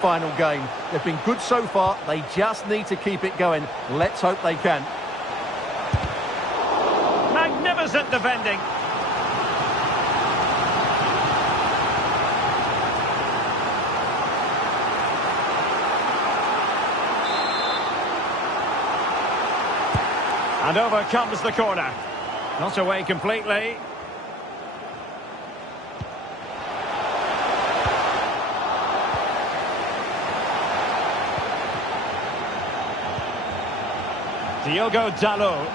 Final game. They've been good so far. They just need to keep it going. Let's hope they can. Magnificent defending. And over comes the corner. Not away completely. Diogo Dalot.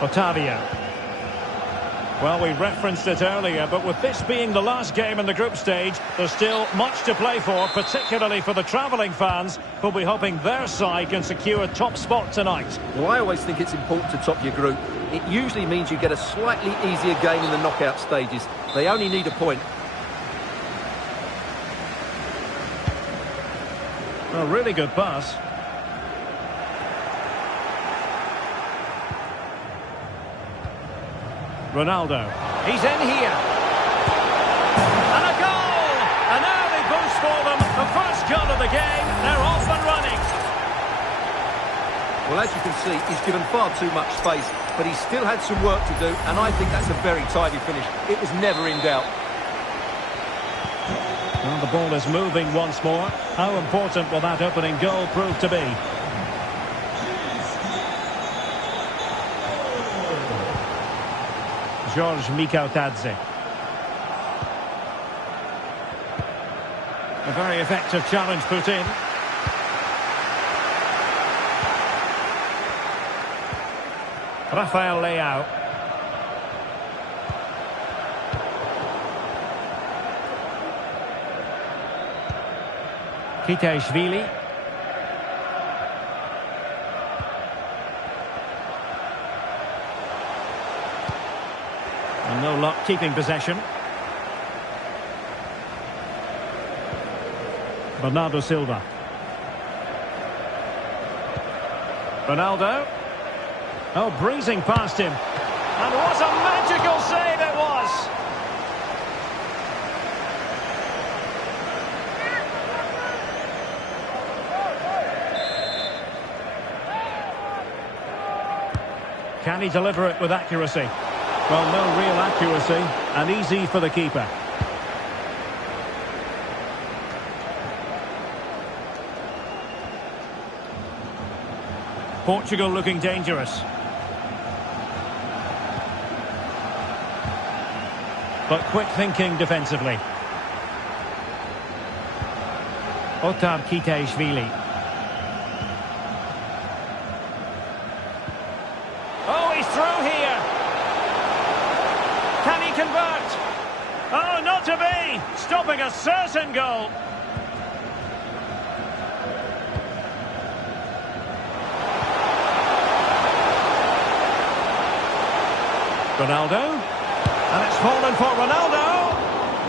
Otavio. Well, we referenced it earlier, but with this being the last game in the group stage, there's still much to play for, particularly for the travelling fans, who'll be hoping their side can secure a top spot tonight. Well, I always think it's important to top your group. It usually means you get a slightly easier game in the knockout stages. They only need a point. A really good pass. Ronaldo. He's in here. And a goal! An early boost for them. The first goal of the game. They're off and running. Well, as you can see, he's given far too much space, but he's still had some work to do, and I think that's a very tidy finish. It was never in doubt. Well, the ball is moving once more. How important will that opening goal prove to be? George Mikautadze. A very effective challenge put in. Rafael Leao. Kitaishvili. And no luck keeping possession. Bernardo Silva. Ronaldo. Oh, breezing past him. And what a magical save it was! Can he deliver it with accuracy? Well, no real accuracy, and easy for the keeper. Portugal looking dangerous. But quick thinking defensively. Otar Kitaishvili. Oh, he's through here. Can he convert? Oh, not to be. Stopping a certain goal. Ronaldo. And it's fallen for Ronaldo.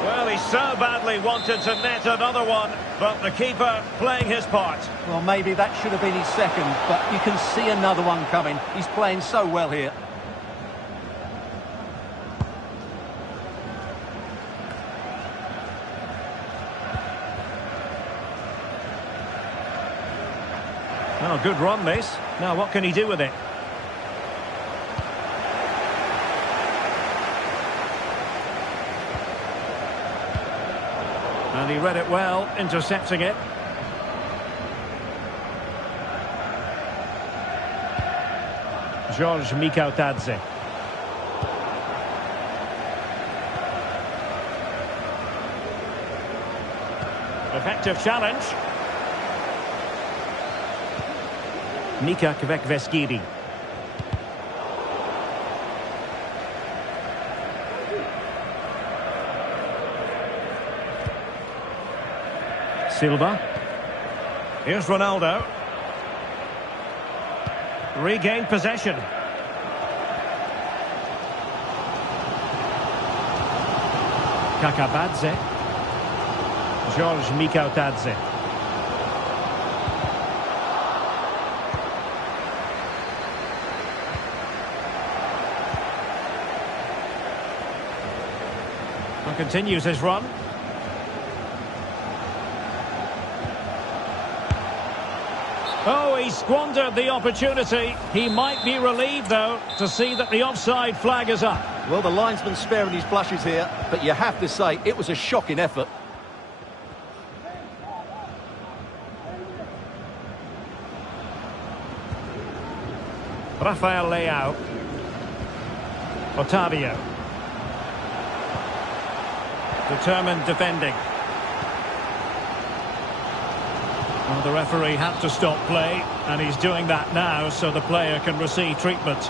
Well, he so badly wanted to net another one, but the keeper playing his part. Well, maybe that should have been his second, but you can see another one coming. He's playing so well here. Oh, good run, this. Now, what can he do with it? And he read it well, intercepting it. George Mikautadze. Effective challenge. Mika Kvekveskiri. Silva. Here's Ronaldo. Regained possession. Kakabadze. George Mikautadze. Continues his run. Oh, he squandered the opportunity. He might be relieved, though, to see that the offside flag is up. Well, the linesman's sparing his blushes here, but you have to say it was a shocking effort. Rafael Leao. Otavio. Determined defending. Well, the referee had to stop play, and he's doing that now so the player can receive treatment.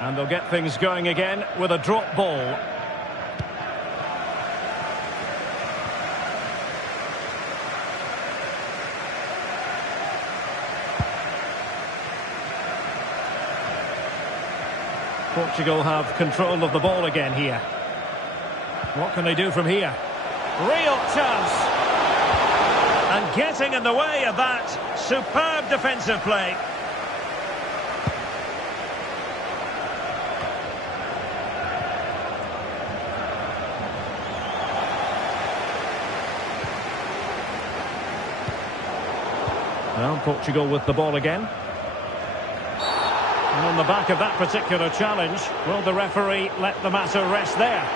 And they'll get things going again with a drop ball. Portugal have control of the ball again here. What can they do from here? Real chance. And getting in the way of that. Superb defensive play. Now Portugal with the ball again. And on the back of that particular challenge, will the referee let the matter rest there?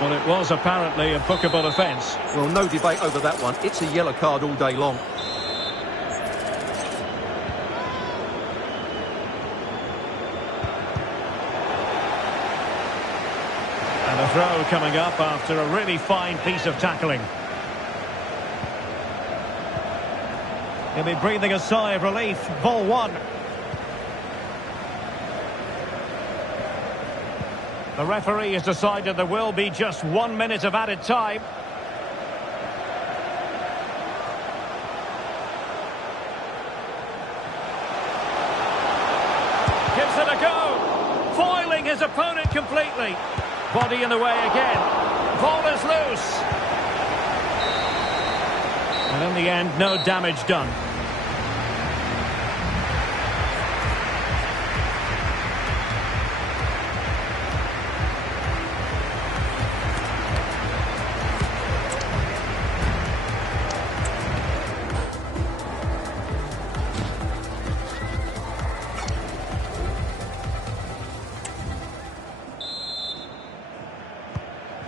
Well, it was apparently a bookable offence. Well, no debate over that one. It's a yellow card all day long. And a throw coming up after a really fine piece of tackling. He'll be breathing a sigh of relief. Ball one. The referee has decided there will be just 1 minute of added time. Gives it a go. Foiling his opponent completely. Body in the way again. Ball is loose. And in the end, no damage done.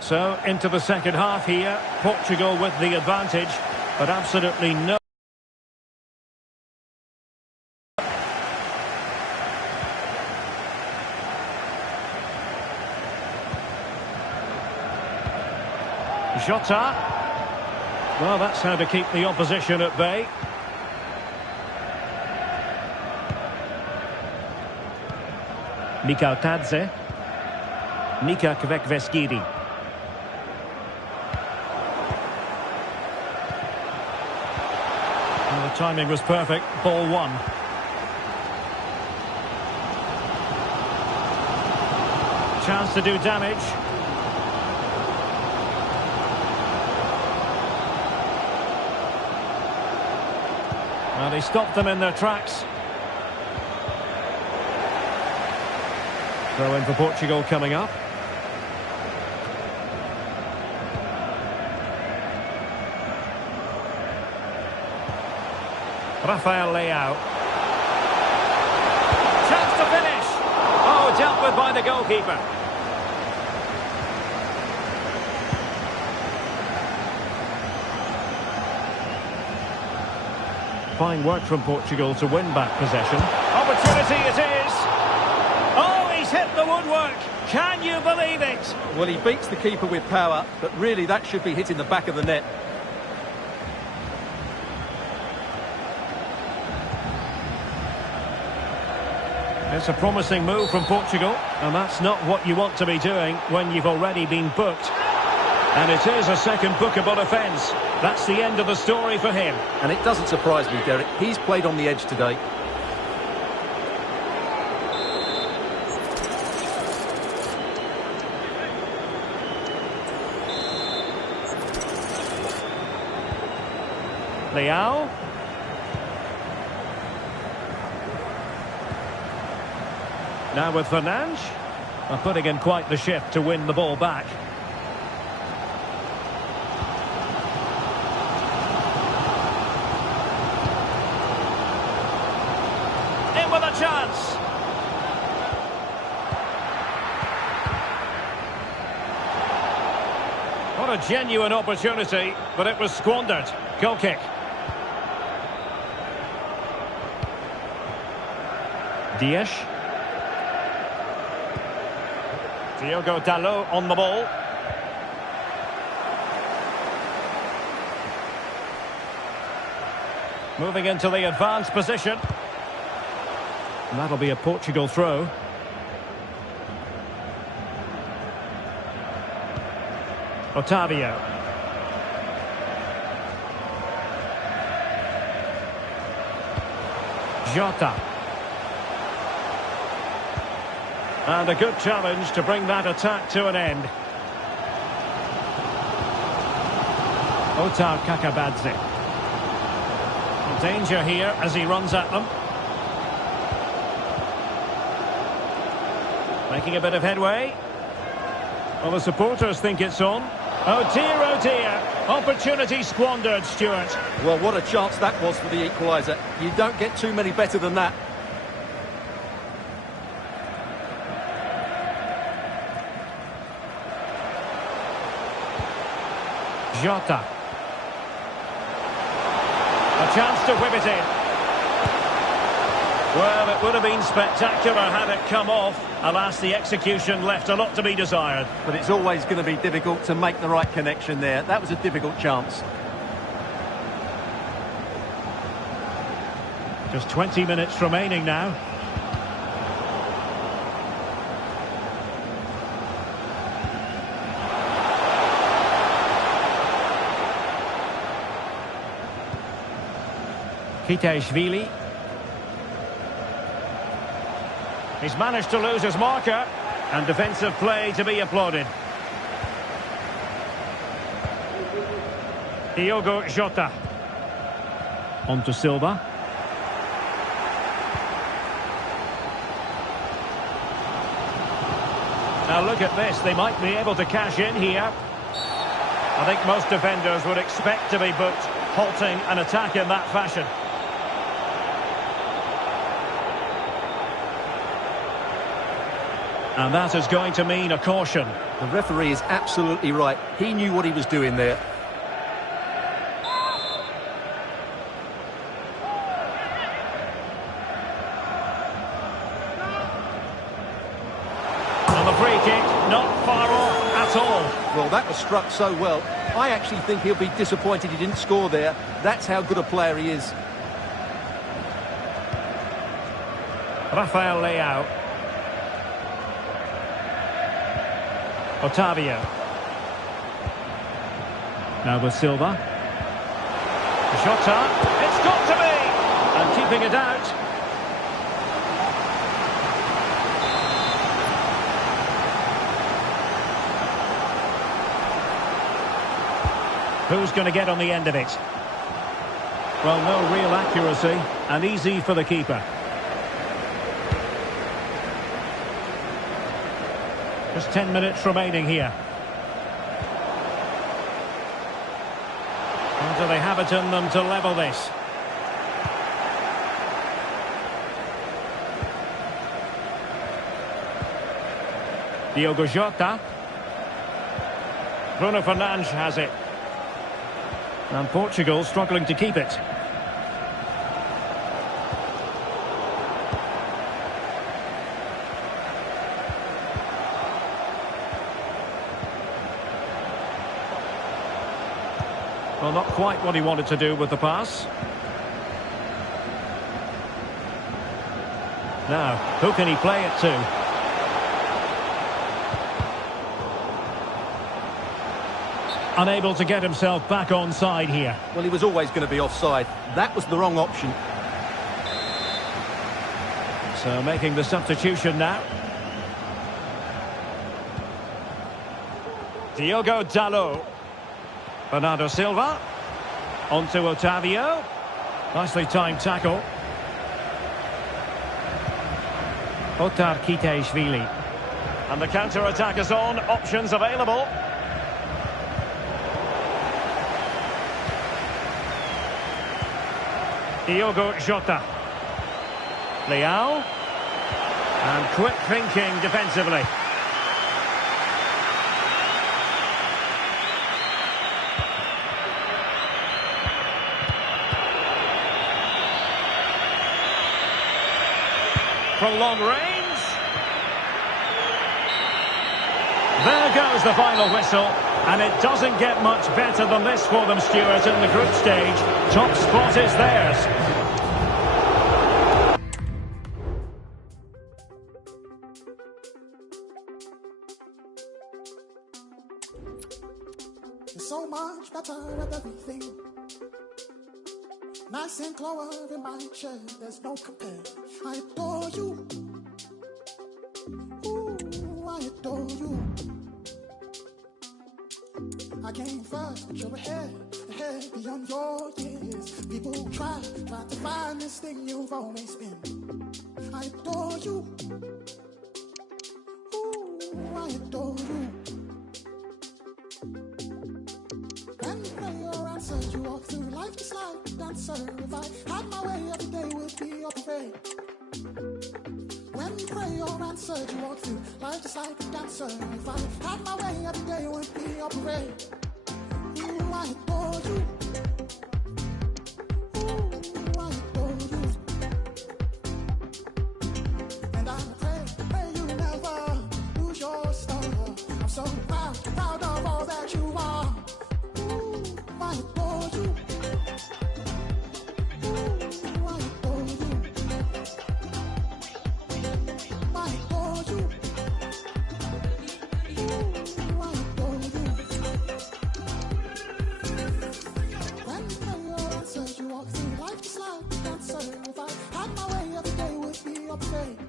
So, into the second half here. Portugal with the advantage, but absolutely no... Jota. Well, that's how to keep the opposition at bay. Mikau Tadze. Nika Kvekveskiri. Well, the timing was perfect. Ball one. Chance to do damage. Well, they stopped them in their tracks. Throw in for Portugal coming up. Rafael Leao. Chance to finish. Oh, dealt with by the goalkeeper. Fine work from Portugal to win back possession. Opportunity it is. Oh, he's hit the woodwork. Can you believe it? Well, he beats the keeper with power, but really that should be hitting the back of the net. It's a promising move from Portugal, and that's not what you want to be doing when you've already been booked. And it is a second bookable offence. That's the end of the story for him. And it doesn't surprise me, Derek. He's played on the edge today. Leao. Now with Fernandes. Putting in quite the shift to win the ball back. In with a chance. What a genuine opportunity, but it was squandered. Goal kick. Dias. Diogo Dalot on the ball. Moving into the advanced position. And that'll be a Portugal throw. Otavio. Jota. And a good challenge to bring that attack to an end. Otar Kakabadze. Danger here as he runs at them. Making a bit of headway. Well, the supporters think it's on. Oh dear, opportunity squandered, Stuart. Well, what a chance that was for the equaliser. You don't get too many better than that. Jota. A chance to whip it in. Well, it would have been spectacular had it come off. Alas, the execution left a lot to be desired. But it's always going to be difficult to make the right connection there. That was a difficult chance. Just 20 minutes remaining now. Kitaishvili. He's managed to lose his marker, and defensive play to be applauded. Diogo Jota. On to Silva. Now look at this, they might be able to cash in here. I think most defenders would expect to be booked, halting an attack in that fashion. And that is going to mean a caution. The referee is absolutely right. He knew what he was doing there. And the free kick, not far off at all. Well, that was struck so well. I actually think he'll be disappointed he didn't score there. That's how good a player he is. Rafael Leao. Otavio. Now with Silva. Jota. It's got to be! And keeping it out. Who's going to get on the end of it? Well, no real accuracy, and easy for the keeper. Just 10 minutes remaining here. And do they have it in them to level this? Diogo Jota. Bruno Fernandes has it. And Portugal struggling to keep it. Well, not quite what he wanted to do with the pass. Now, who can he play it to? Unable to get himself back on side here. Well, he was always going to be offside. That was the wrong option. So making the substitution now. Diogo Dalot. Bernardo Silva. On to Otavio. Nicely timed tackle. Otar Kitaishvili. And the counter-attack is on. Options available. Diogo Jota. Leao. And quick thinking defensively. From long range. There goes the final whistle. And it doesn't get much better than this for them, Stuart, in the group stage. Top spot is theirs. It's so much better with everything. Nice and clover in my chair, there's no compare. I adore you. Ooh, I adore you. I came first, but you're ahead beyond your years. People try to find this thing you've always been. I adore you. Ooh, I adore you. When you play your answer, you walk through life just like a dancer. If I had my way, every day would be a parade. When you pray your answer, you walk through life just like a dancer. If I had my way, every day would be a parade. Ooh, I adore you. Ooh, I adore you. And I pray you never lose your star. I'm so proud of all that you are. Ooh, I adore you. Ooh, I adore you. I adore you. Ooh, I adore you. When you play your answer, you walk through life just like a dancer. If I had my way, every day would be a parade.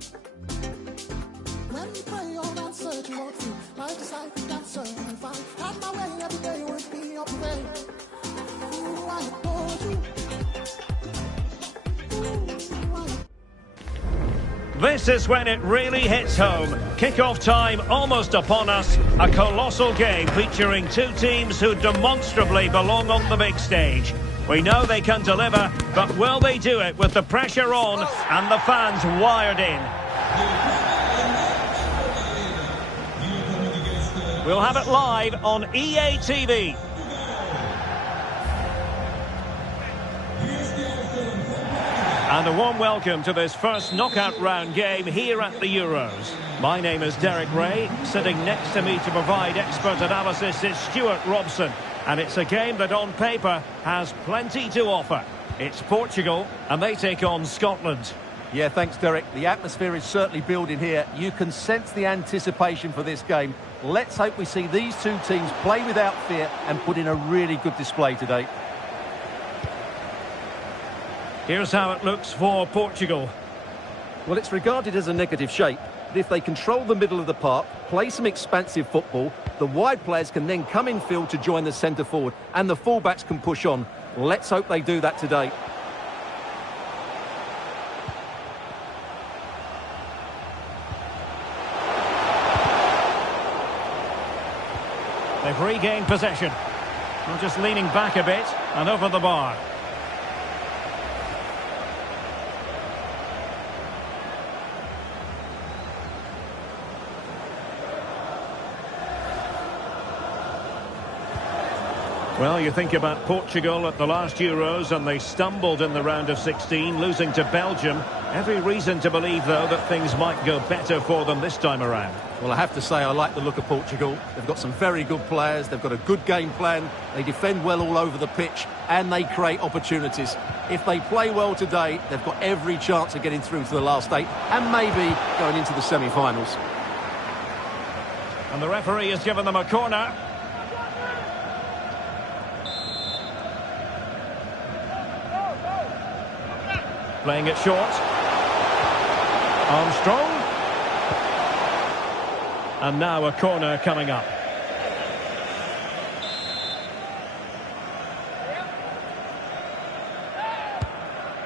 When you pray your answer, you walk through life just like a dancer. If I had my way, every day would be a parade. Ooh, I adore you. Ooh, I This is when it really hits home. Kick-off time almost upon us. A colossal game featuring two teams who demonstrably belong on the big stage. We know they can deliver, but will they do it with the pressure on and the fans wired in? We'll have it live on EA TV. And a warm welcome to this first knockout round game here at the Euros. My name is Derek Ray. Sitting next to me to provide expert analysis is Stuart Robson. And it's a game that on paper has plenty to offer. It's Portugal and they take on Scotland. Yeah, thanks, Derek. The atmosphere is certainly building here. You can sense the anticipation for this game. Let's hope we see these two teams play without fear and put in a really good display today. Here's how it looks for Portugal. Well, it's regarded as a negative shape. But if they control the middle of the park, play some expansive football, the wide players can then come in field to join the centre forward and the fullbacks can push on. Let's hope they do that today. They've regained possession. Well, just leaning back a bit and over the bar. Well, you think about Portugal at the last Euros and they stumbled in the round of 16, losing to Belgium. Every reason to believe, though, that things might go better for them this time around. Well, I have to say I like the look of Portugal. They've got some very good players, they've got a good game plan, they defend well all over the pitch and they create opportunities. If they play well today, they've got every chance of getting through to the last 8 and maybe going into the semi-finals. And the referee has given them a corner. Playing it short. Armstrong. And now a corner coming up.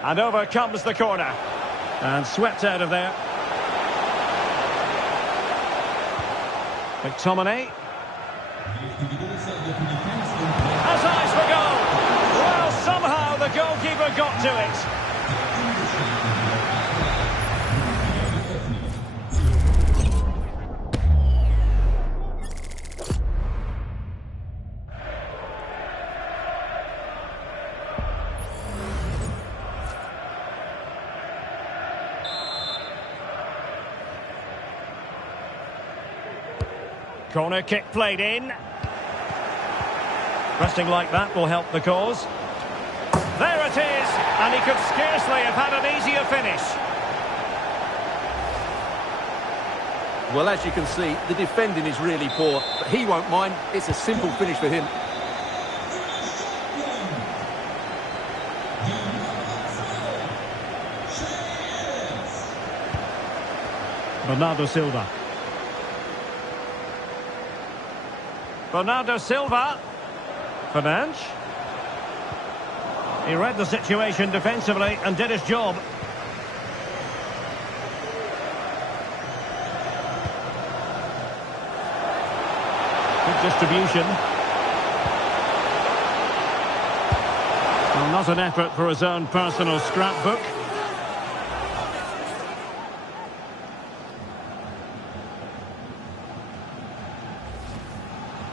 And over comes the corner. And swept out of there. McTominay. Has eyes for goal. Well, somehow the goalkeeper got to it. Corner kick played in. Resting like that will help the cause. There it is, and he could scarcely have had an easier finish. Well, as you can see, the defending is really poor, but he won't mind. It's a simple finish for him. Bernardo Silva. Bernardo Silva. Fernandes. He read the situation defensively and did his job. Good distribution. Well, not an effort for his own personal scrapbook.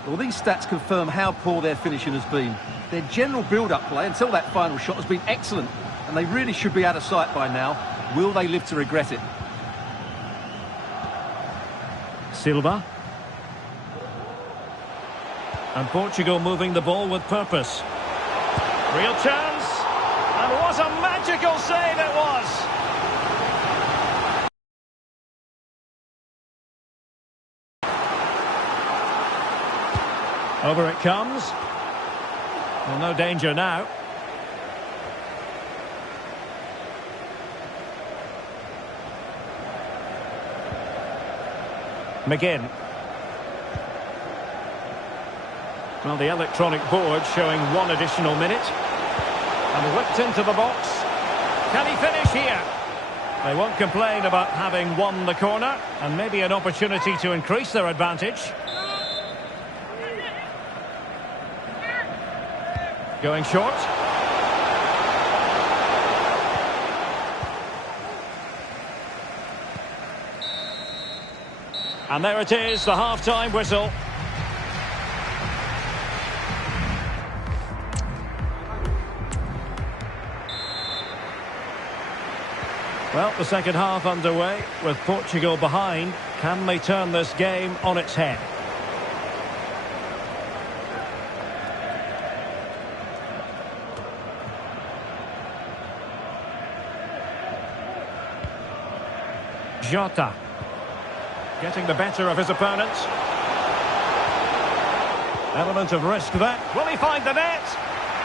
Well, these stats confirm how poor their finishing has been. Their general build-up play until that final shot has been excellent, and they really should be out of sight by now. Will they live to regret it? Silva. And Portugal moving the ball with purpose. Real chance. And what a magical save it was. Over it comes. Well, no danger now. McGinn. Well, the electronic board showing one additional minute. And whipped into the box. Can he finish here? They won't complain about having won the corner, and maybe an opportunity to increase their advantage. Going short. And there it is, the half-time whistle. Well, the second half underway with Portugal behind. Can they turn this game on its head? Jota. Getting the better of his opponent. Element of risk there. Will he find the net?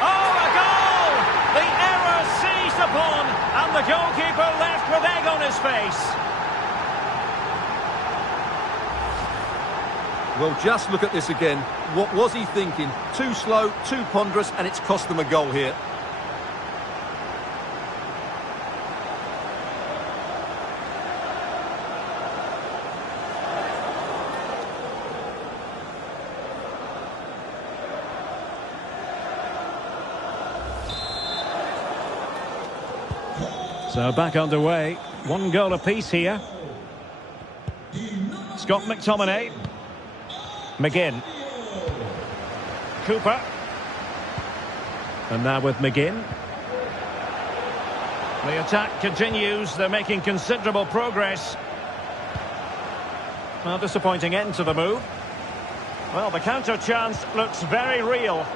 Oh, a goal! The error seized upon, and the goalkeeper left with egg on his face. Well, just look at this again. What was he thinking? Too slow, too ponderous, and it's cost them a goal here. So back underway. One goal apiece here. Scott McTominay. McGinn. Cooper. And now with McGinn. The attack continues. They're making considerable progress. Well, disappointing end to the move. Well, the counter chance looks very real.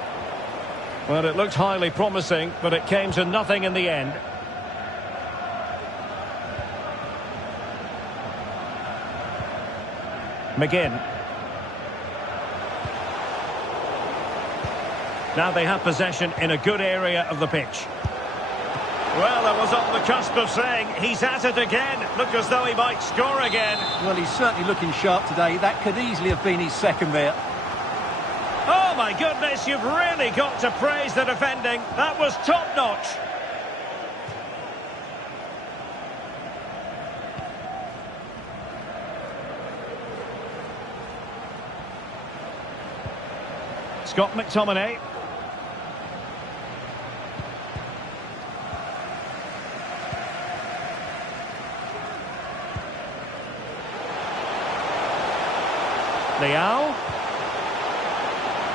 Well, it looked highly promising, but it came to nothing in the end. McGinn. Now they have possession in a good area of the pitch. Well, I was on the cusp of saying he's at it again. Looked as though he might score again. Well, he's certainly looking sharp today. That could easily have been his second there. Oh, my goodness, you've really got to praise the defending. That was top-notch. Scott McTominay. Leao.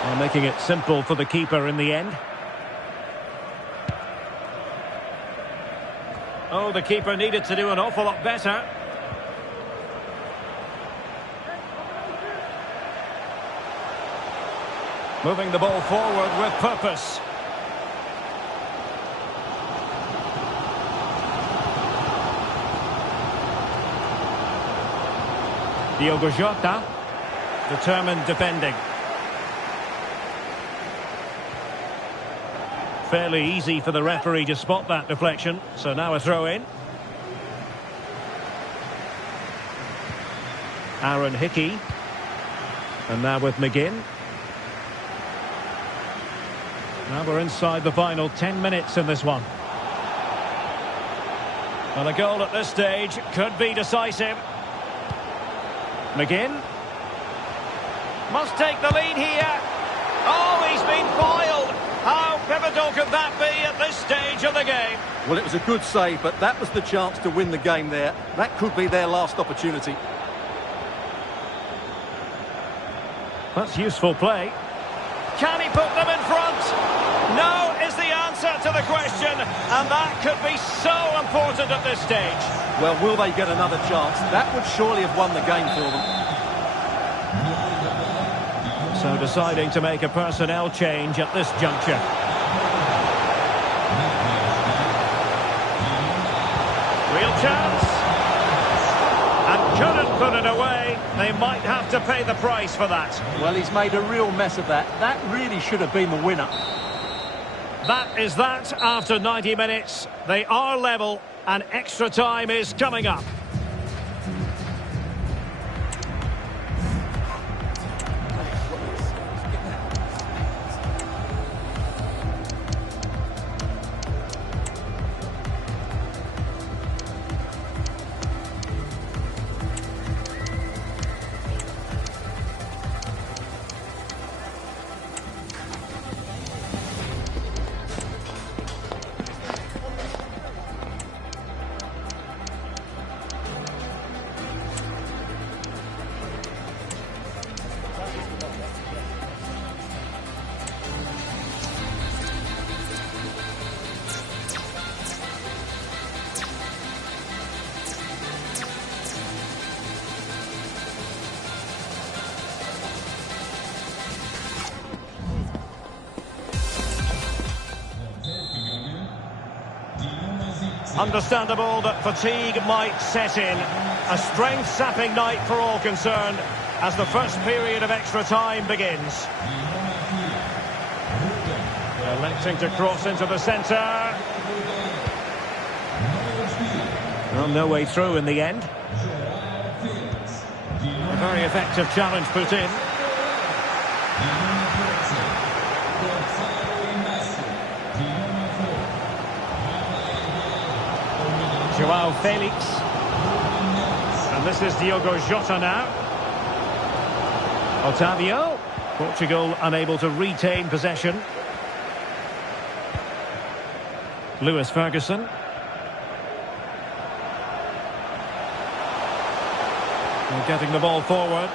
Well, making it simple for the keeper in the end. Oh, the keeper needed to do an awful lot better. Moving the ball forward with purpose. Diogo Jota. Determined defending. Fairly easy for the referee to spot that deflection. So now a throw in. Aaron Hickey. And now with McGinn. Now we're inside the final 10 minutes in this one. Well, a goal at this stage could be decisive. McGinn. Must take the lead here. Oh, he's been foiled. How pivotal could that be at this stage of the game? Well, it was a good save, but that was the chance to win the game there. That could be their last opportunity. That's useful play. Can he put them in front? No is the answer to the question, and that could be so important at this stage. Well, will they get another chance? That would surely have won the game for them. So deciding to make a personnel change at this juncture. Real chance. And couldn't put it away. They might have to pay the price for that. Well, he's made a real mess of that. That really should have been the winner. That is that after 90 minutes. They are level and extra time is coming up. Understandable that fatigue might set in. A strength-sapping night for all concerned as the first period of extra time begins. Electing to cross into the centre. Well, no way through in the end. A very effective challenge put in. Joao Felix. And this is Diogo Jota now. Otavio. Portugal unable to retain possession. Lewis Ferguson. They're getting the ball forward.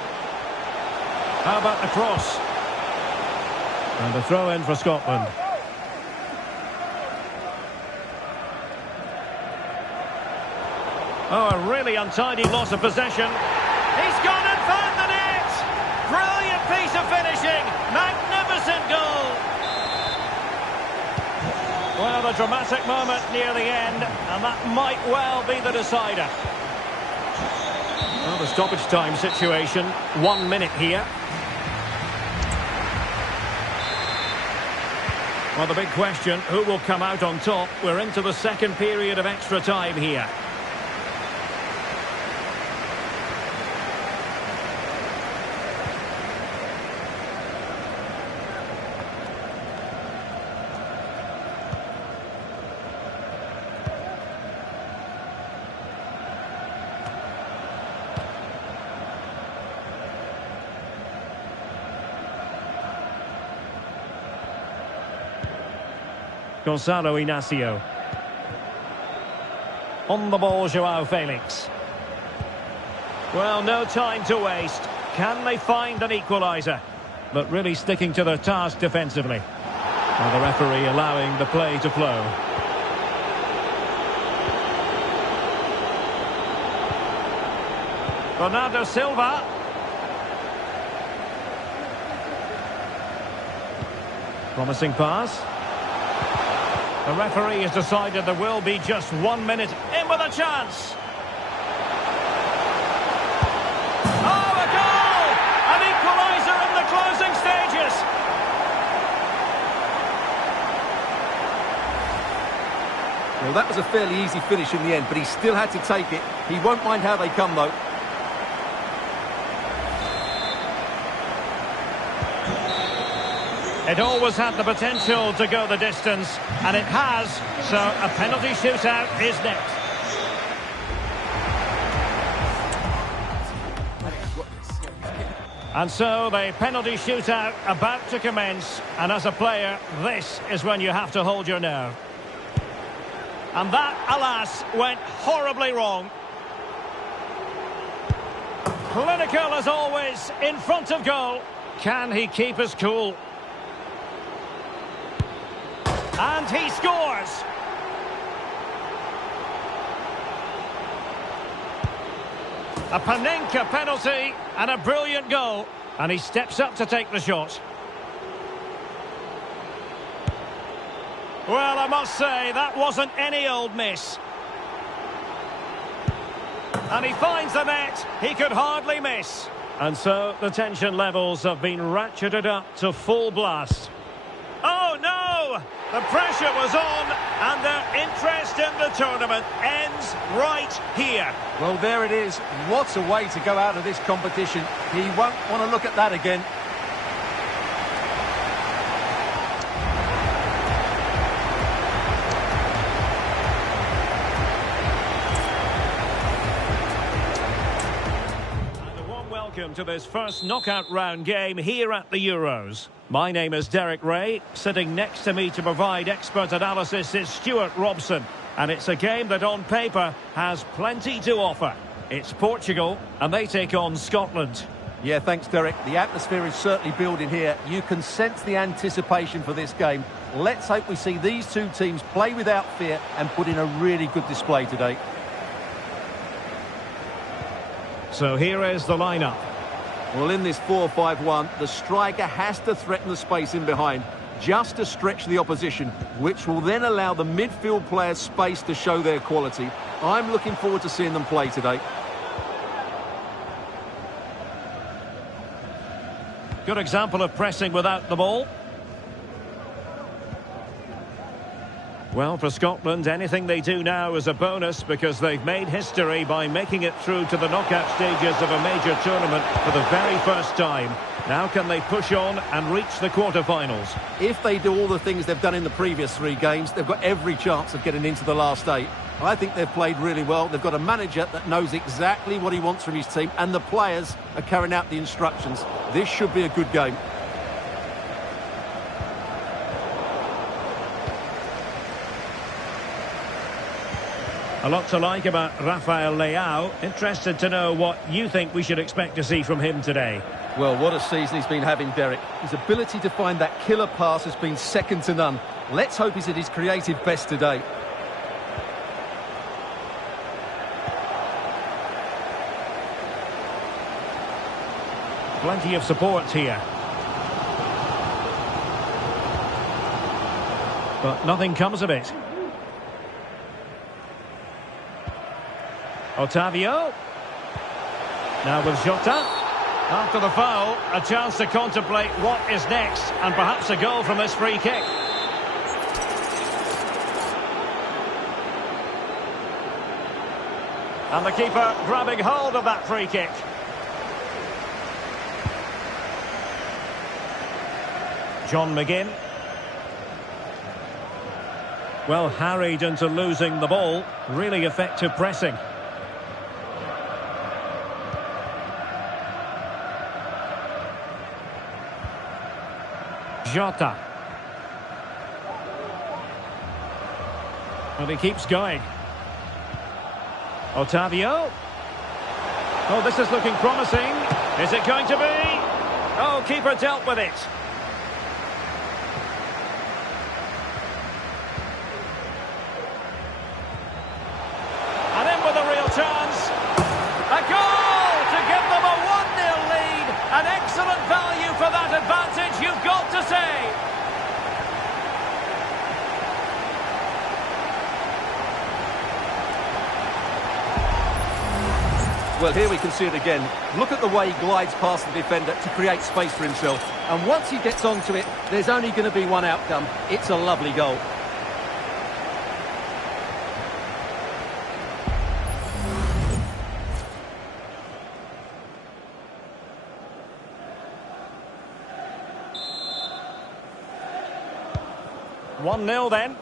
How about the cross? And a throw in for Scotland. Oh, a really untidy loss of possession. He's gone and found the net! Brilliant piece of finishing! Magnificent goal! Well, a dramatic moment near the end, and that might well be the decider. Well, the stoppage time situation, 1 minute here. Well, the big question, who will come out on top? We're into the second period of extra time here. Gonzalo Inacio. On the ball, Joao Felix. Well, no time to waste. Can they find an equaliser? But really sticking to their task defensively. And the referee allowing the play to flow. Bernardo Silva. Promising pass. The referee has decided there will be just 1 minute. In with a chance. Oh, a goal! An equaliser in the closing stages. Well, that was a fairly easy finish in the end, but he still had to take it. He won't mind how they come, though. It always had the potential to go the distance, and it has, so a penalty shootout is next. And so the penalty shootout about to commence, and as a player, this is when you have to hold your nerve. And that, alas, went horribly wrong. Clinical as always, in front of goal. Can he keep his cool? And he scores! A Panenka penalty and a brilliant goal. And he steps up to take the shot. Well, I must say, that wasn't any old miss. And he finds the net. He could hardly miss. And so the tension levels have been ratcheted up to full blast. Oh, no! The pressure was on, and their interest in the tournament ends right here. Well, there it is. What a way to go out of this competition. He won't want to look at that again. Welcome to this first knockout round game here at the Euros. My name is Derek Ray. Sitting next to me to provide expert analysis is Stuart Robson. And it's a game that on paper has plenty to offer. It's Portugal and they take on Scotland. Yeah, thanks, Derek. The atmosphere is certainly building here. You can sense the anticipation for this game. Let's hope we see these two teams play without fear and put in a really good display today. So here is the lineup. Well, in this 4-5-1, the striker has to threaten the space in behind, just to stretch the opposition, which will then allow the midfield players space to show their quality. I'm looking forward to seeing them play today. Good example of pressing without the ball. Well, for Scotland, anything they do now is a bonus because they've made history by making it through to the knockout stages of a major tournament for the very first time. Now can they push on and reach the quarter-finals? If they do all the things they've done in the previous 3 games, they've got every chance of getting into the last 8. I think they've played really well. They've got a manager that knows exactly what he wants from his team, and the players are carrying out the instructions. This should be a good game. A lot to like about Rafael Leao. Interested to know what you think we should expect to see from him today. Well, what a season he's been having, Derek. His ability to find that killer pass has been second to none. Let's hope he's at his creative best today. Plenty of support here. But nothing comes of it. Otavio. Now with Jota. After the foul, a chance to contemplate what is next, and perhaps a goal from this free kick. And the keeper grabbing hold of that free kick. John McGinn. Well, harried into losing the ball. Really effective pressing. Jota. And he keeps going. Otavio. Oh, this is looking promising. Is it going to be? Oh, keeper dealt with it. And in with a real chance. A goal to give them a 1-0 lead. An excellent value for that advantage, you've got to say. Well, here we can see it again. Look at the way he glides past the defender to create space for himself. And once he gets onto it, there's only going to be one outcome. It's a lovely goal. One 1-0 then.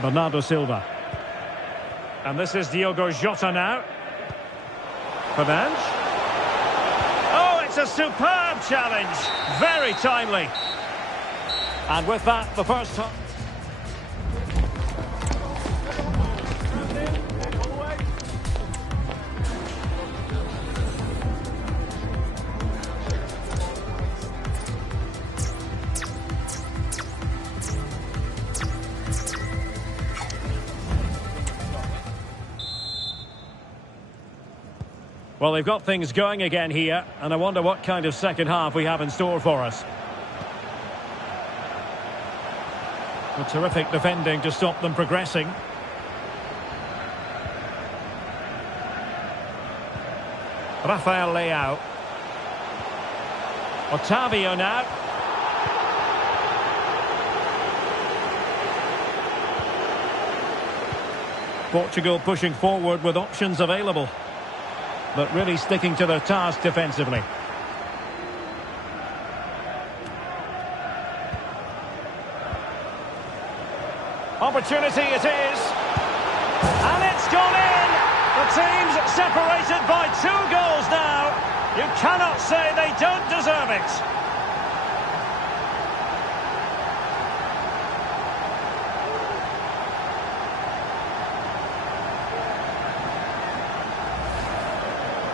Bernardo Silva. And this is Diogo Jota now. Fernandes. Oh, it's a superb challenge. Very timely. And with that, the first time. Well, they've got things going again here, and I wonder what kind of second half we have in store for us. A terrific defending to stop them progressing. Rafael Leao. Otavio now. Portugal pushing forward with options available, but really sticking to their task defensively. Opportunity it is. And it's gone in. The team's separated by 2 goals now. You cannot say they don't deserve it.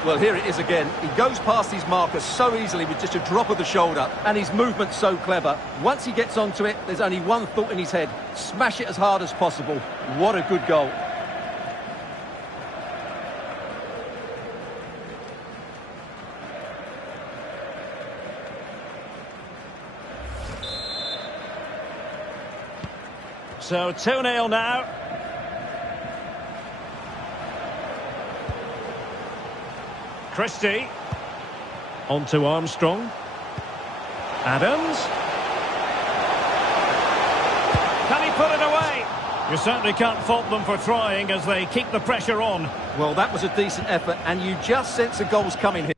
Well, here it is again. He goes past his marker so easily with just a drop of the shoulder, and his movement's so clever. Once he gets onto it, there's only one thought in his head: smash it as hard as possible. What a good goal. So 2-0 now. Christie. On to Armstrong. Adams. Can he put it away? You certainly can't fault them for trying as they keep the pressure on. Well, that was a decent effort, and you just sense the goals coming here.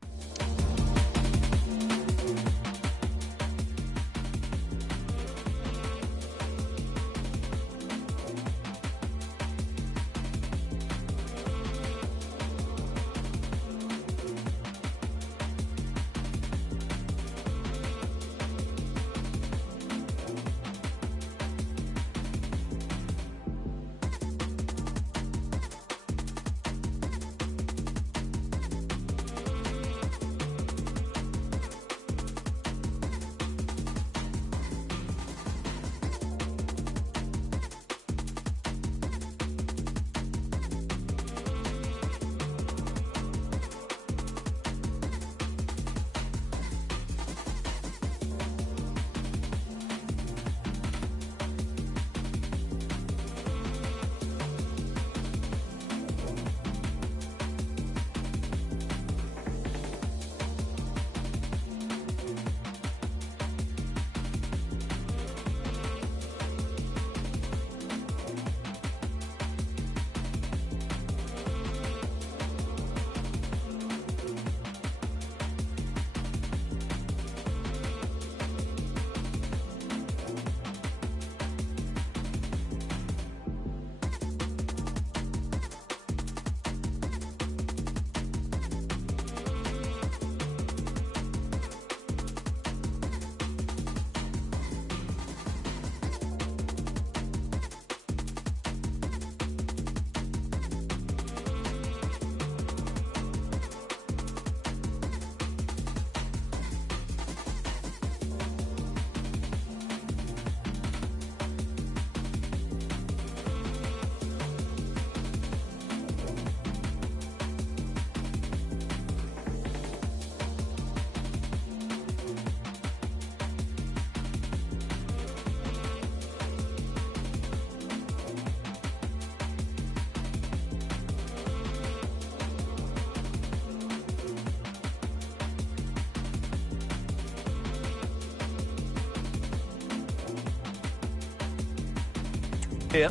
here.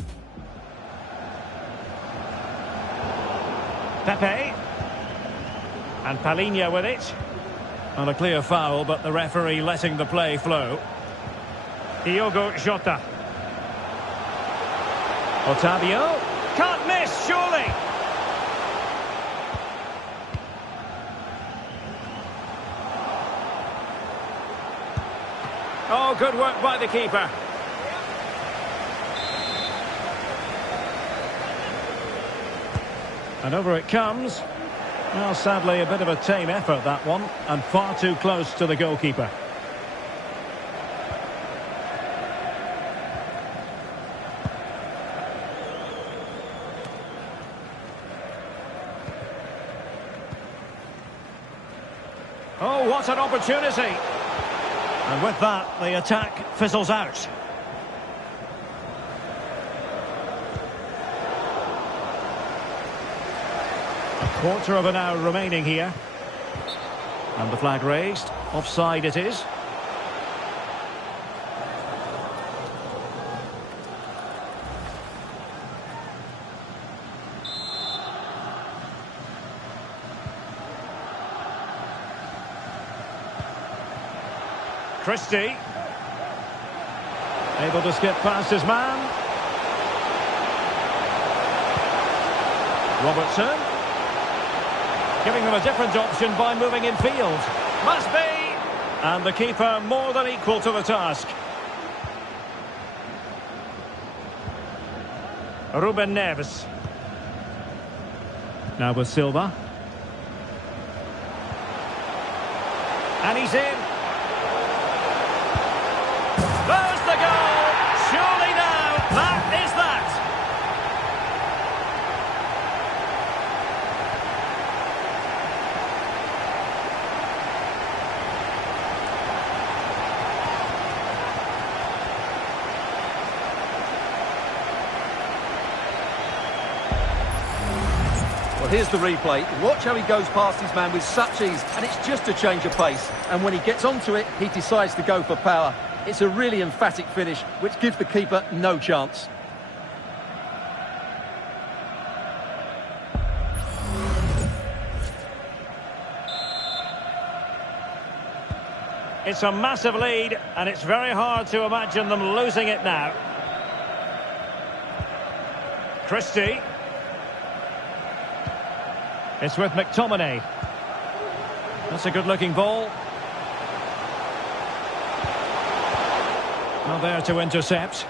Pepe. And Palinha with it. And a clear foul, but the referee letting the play flow. Diogo Jota. Otavio. Can't miss, surely. Oh, good work by the keeper. And over it comes. Well, sadly, a bit of a tame effort, that one, and far too close to the goalkeeper. Oh, what an opportunity! And with that, the attack fizzles out. Quarter of an hour remaining here. And the flag raised. Offside it is. Christie. Able to skip past his man. Robertson. Giving them a different option by moving in field. Must be! And the keeper more than equal to the task. Ruben Neves. Now with Silva. And he's in. There's the goal! Surely now, that is that! Well, here's the replay. Watch how he goes past his man with such ease, and it's just a change of pace. And when he gets onto it, he decides to go for power. It's a really emphatic finish, which gives the keeper no chance. It's a massive lead, and it's very hard to imagine them losing it now. Christie. It's with McTominay. That's a good-looking ball. Well, there to intercept.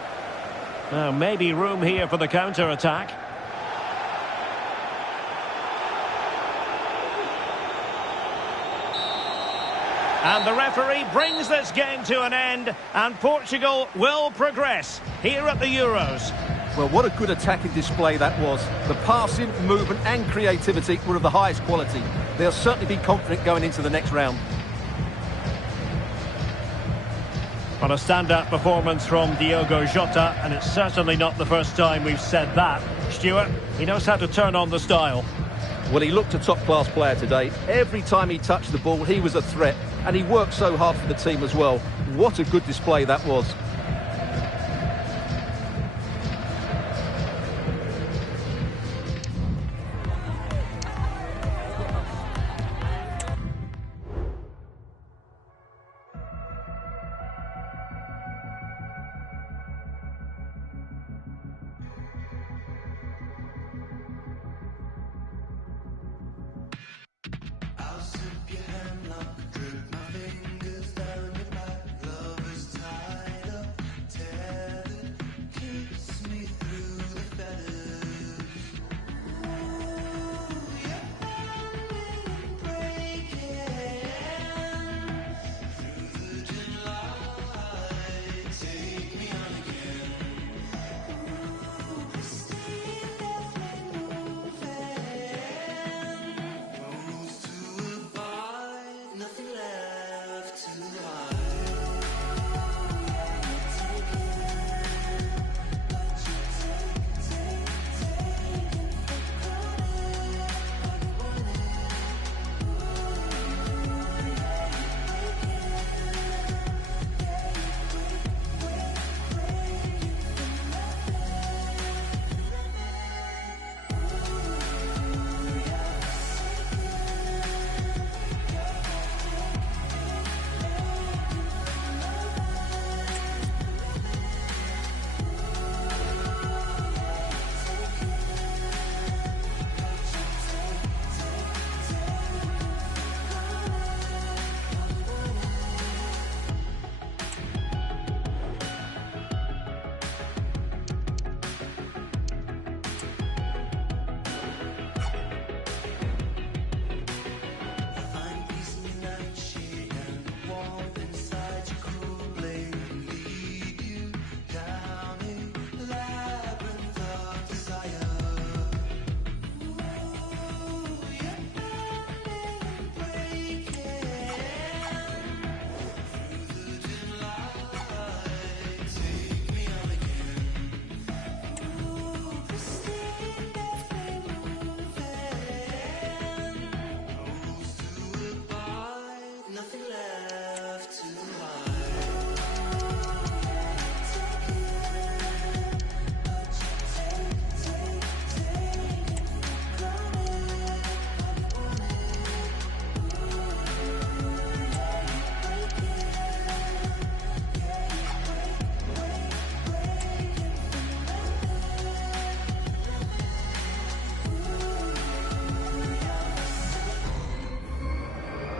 Now, maybe room here for the counter-attack. And the referee brings this game to an end, and Portugal will progress here at the Euros. Well, what a good attacking display that was. The passing, movement and creativity were of the highest quality. They'll certainly be confident going into the next round. Well, a standout performance from Diogo Jota, and it's certainly not the first time we've said that. Stuart, he knows how to turn on the style. Well, he looked a top-class player today. Every time he touched the ball, he was a threat, and he worked so hard for the team as well. What a good display that was.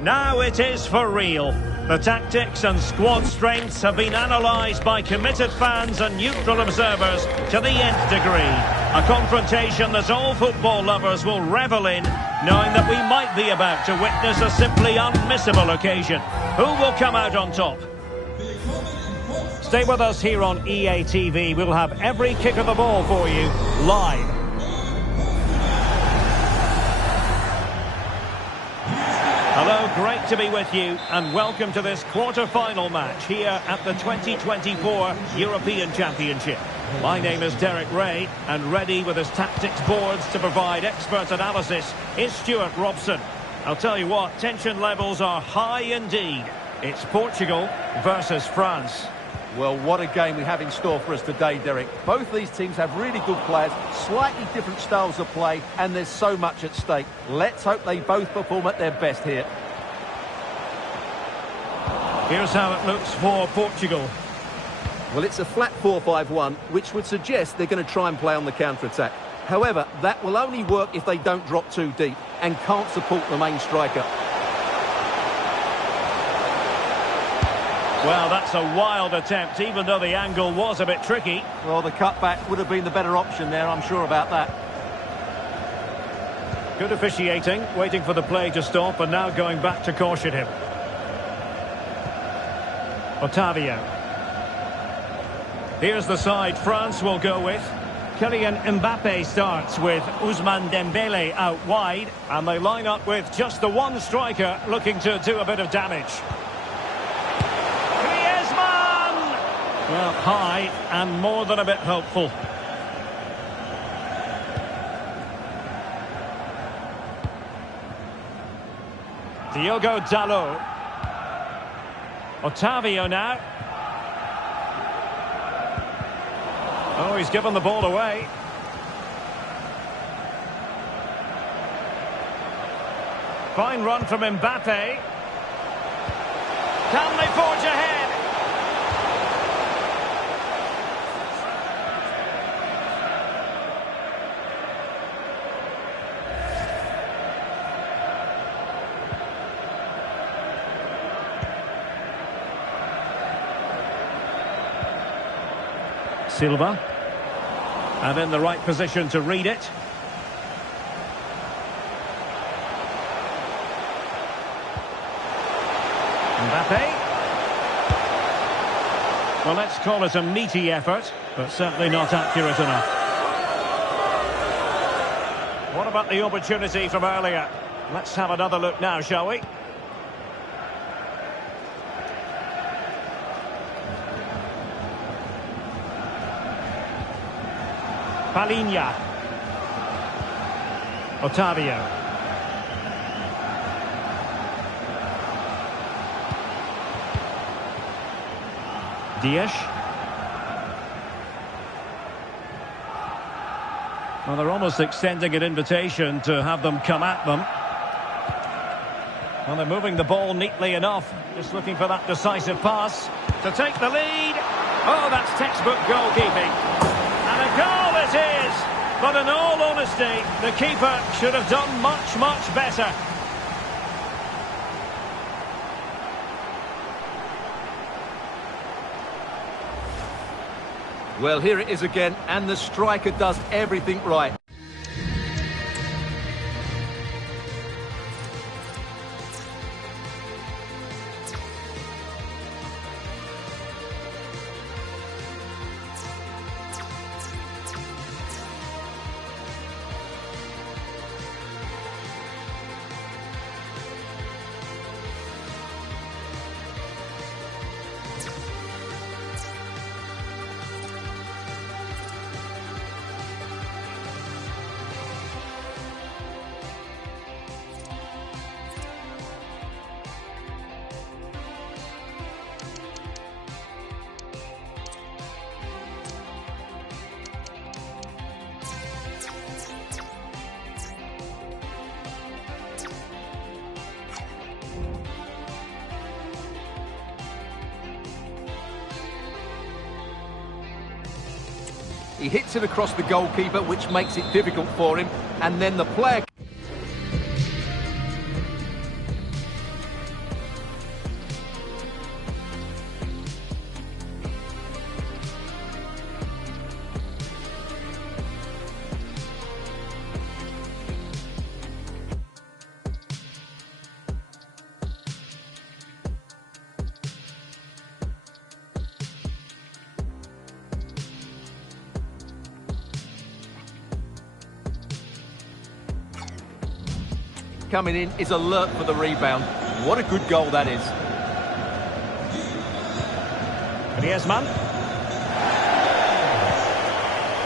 Now it is for real. The tactics and squad strengths have been analysed by committed fans and neutral observers to the nth degree. A confrontation that all football lovers will revel in, knowing that we might be about to witness a simply unmissable occasion. Who will come out on top? Stay with us here on EA TV. We'll have every kick of the ball for you live. Hello, great to be with you and welcome to this quarter-final match here at the 2024 European Championship. My name is Derek Ray and ready with his tactics boards to provide expert analysis is Stuart Robson. I'll tell you what, tension levels are high indeed. It's Portugal versus France. Well, what a game we have in store for us today, Derek. Both these teams have really good players, slightly different styles of play, and there's so much at stake. Let's hope they both perform at their best here. Here's how it looks for Portugal. Well, it's a flat 4-5-1, which would suggest they're going to try and play on the counter-attack. However, that will only work if they don't drop too deep and can't support the main striker. Well, that's a wild attempt, even though the angle was a bit tricky. Well, the cutback would have been the better option there, I'm sure about that. Good officiating, waiting for the play to stop and now going back to caution him. Otavio. Here's the side France will go with. Kylian Mbappe starts with Ousmane Dembele out wide, and they line up with just the one striker looking to do a bit of damage. Well, high and more than a bit hopeful. Diogo Dalot. Otavio now. Oh, he's given the ball away. Fine run from Mbappe. Can they forge ahead? Silva, and in the right position to read it. Mbappe. Well, let's call it a meaty effort, but certainly not accurate enough. What about the opportunity from earlier? Let's have another look now, shall we? Palinha. Otavio. Dias. Well, they're almost extending an invitation to have them come at them. Well, they're moving the ball neatly enough. Just looking for that decisive pass to take the lead. Oh, that's textbook goalkeeping. And a goal it is, but in all honesty, the keeper should have done much, much better. Well, here it is again, and the striker does everything right. He hits it across the goalkeeper, which makes it difficult for him. And then the player... coming in is alert for the rebound. What a good goal that is. Griezmann.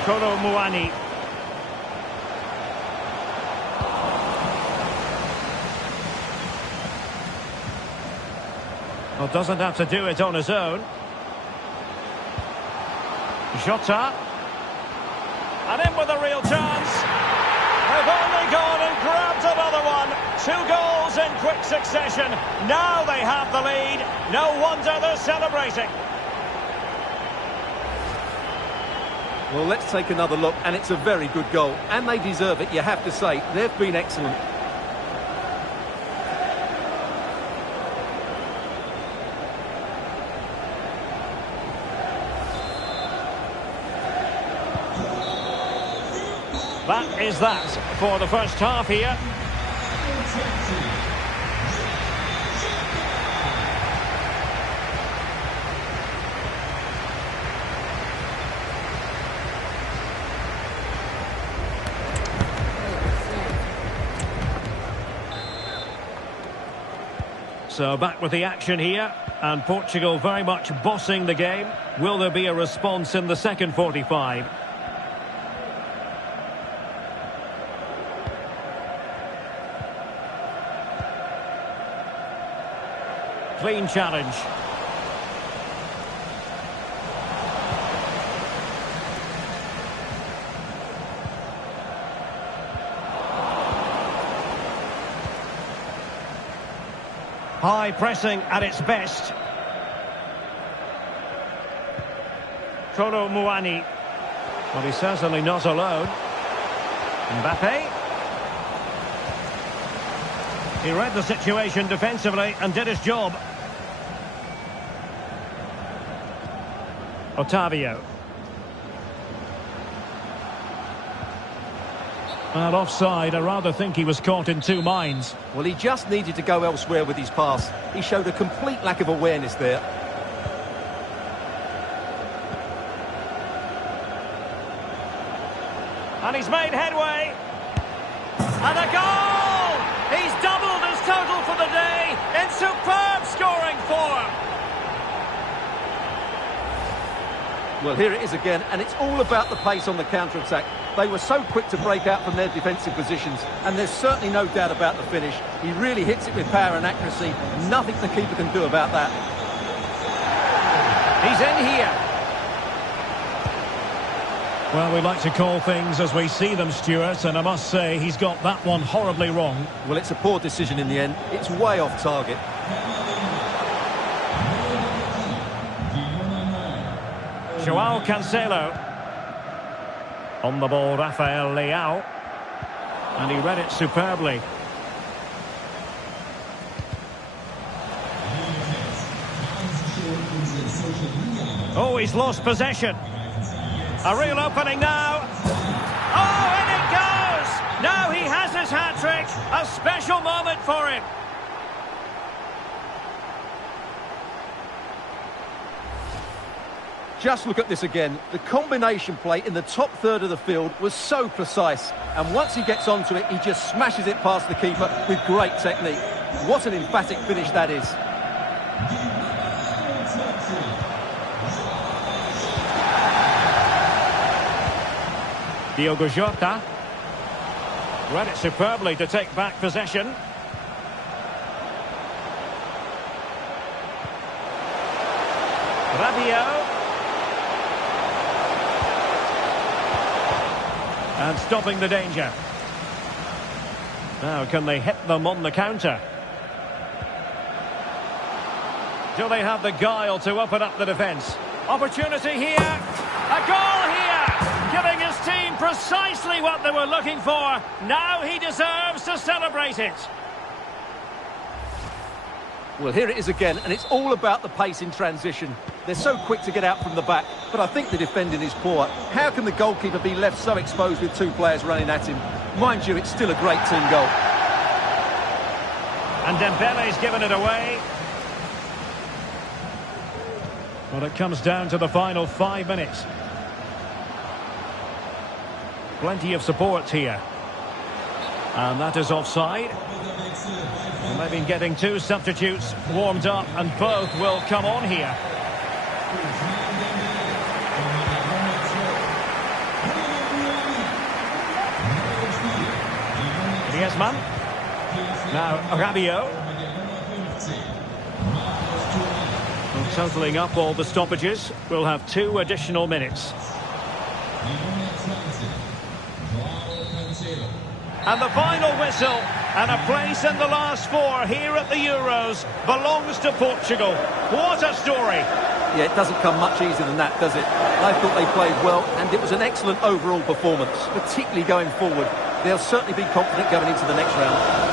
Kolo Muani. Well, doesn't have to do it on his own. Jota. And in with a real chance. They've only gone and grabbed another one. 2 goals in quick succession. Now they have the lead. No wonder they're celebrating. Well, let's take another look, and it's a very good goal. And they deserve it, you have to say. They've been excellent. That is that for the first half here. So back with the action here, and Portugal very much bossing the game. Will there be a response in the second 45? Clean challenge. High pressing at its best. Kolo Muani. Well, he's certainly not alone. Mbappe. He read the situation defensively and did his job. Otavio. And offside, I rather think he was caught in 2 minds. Well, he just needed to go elsewhere with his pass. He showed a complete lack of awareness there. And he's made headway. And a goal! He's doubled his total for the day in superb scoring form. Well, here it is again, and it's all about the pace on the counter-attack. They were so quick to break out from their defensive positions, and there's certainly no doubt about the finish. He really hits it with power and accuracy. Nothing the keeper can do about that. He's in here. Well, we like to call things as we see them, Stuart, and I must say he's got that one horribly wrong. Well, it's a poor decision in the end. It's way off target. Joao Cancelo. On the ball, Rafael Leao. And he read it superbly. Oh, he's lost possession. A real opening now. Oh, and it goes! Now he has his hat-trick. A special moment for him. Just look at this again. The combination play in the top third of the field was so precise. And once he gets onto it, he just smashes it past the keeper with great technique. What an emphatic finish that is. Diogo Jota. Read it superbly to take back possession. Rabiot. And stopping the danger. Now, can they hit them on the counter? Do they have the guile to open up the defence? Opportunity here. A goal here. Giving his team precisely what they were looking for. Now he deserves to celebrate it. Well, here it is again, and it's all about the pace in transition. They're so quick to get out from the back, but I think the defending is poor. How can the goalkeeper be left so exposed with 2 players running at him? Mind you, it's still a great team goal. And Dembele's given it away. Well, it comes down to the final 5 minutes. Plenty of support here. And that is offside. Well, they've been getting two substitutes warmed up, and both will come on here. Griezmann. Now Rabiot. Well, totaling up all the stoppages, we'll have 2 additional minutes. And the final whistle, and a place in the last 4 here at the Euros belongs to Portugal. What a story! Yeah, it doesn't come much easier than that, does it? I thought they played well, and it was an excellent overall performance, particularly going forward. They'll certainly be confident going into the next round.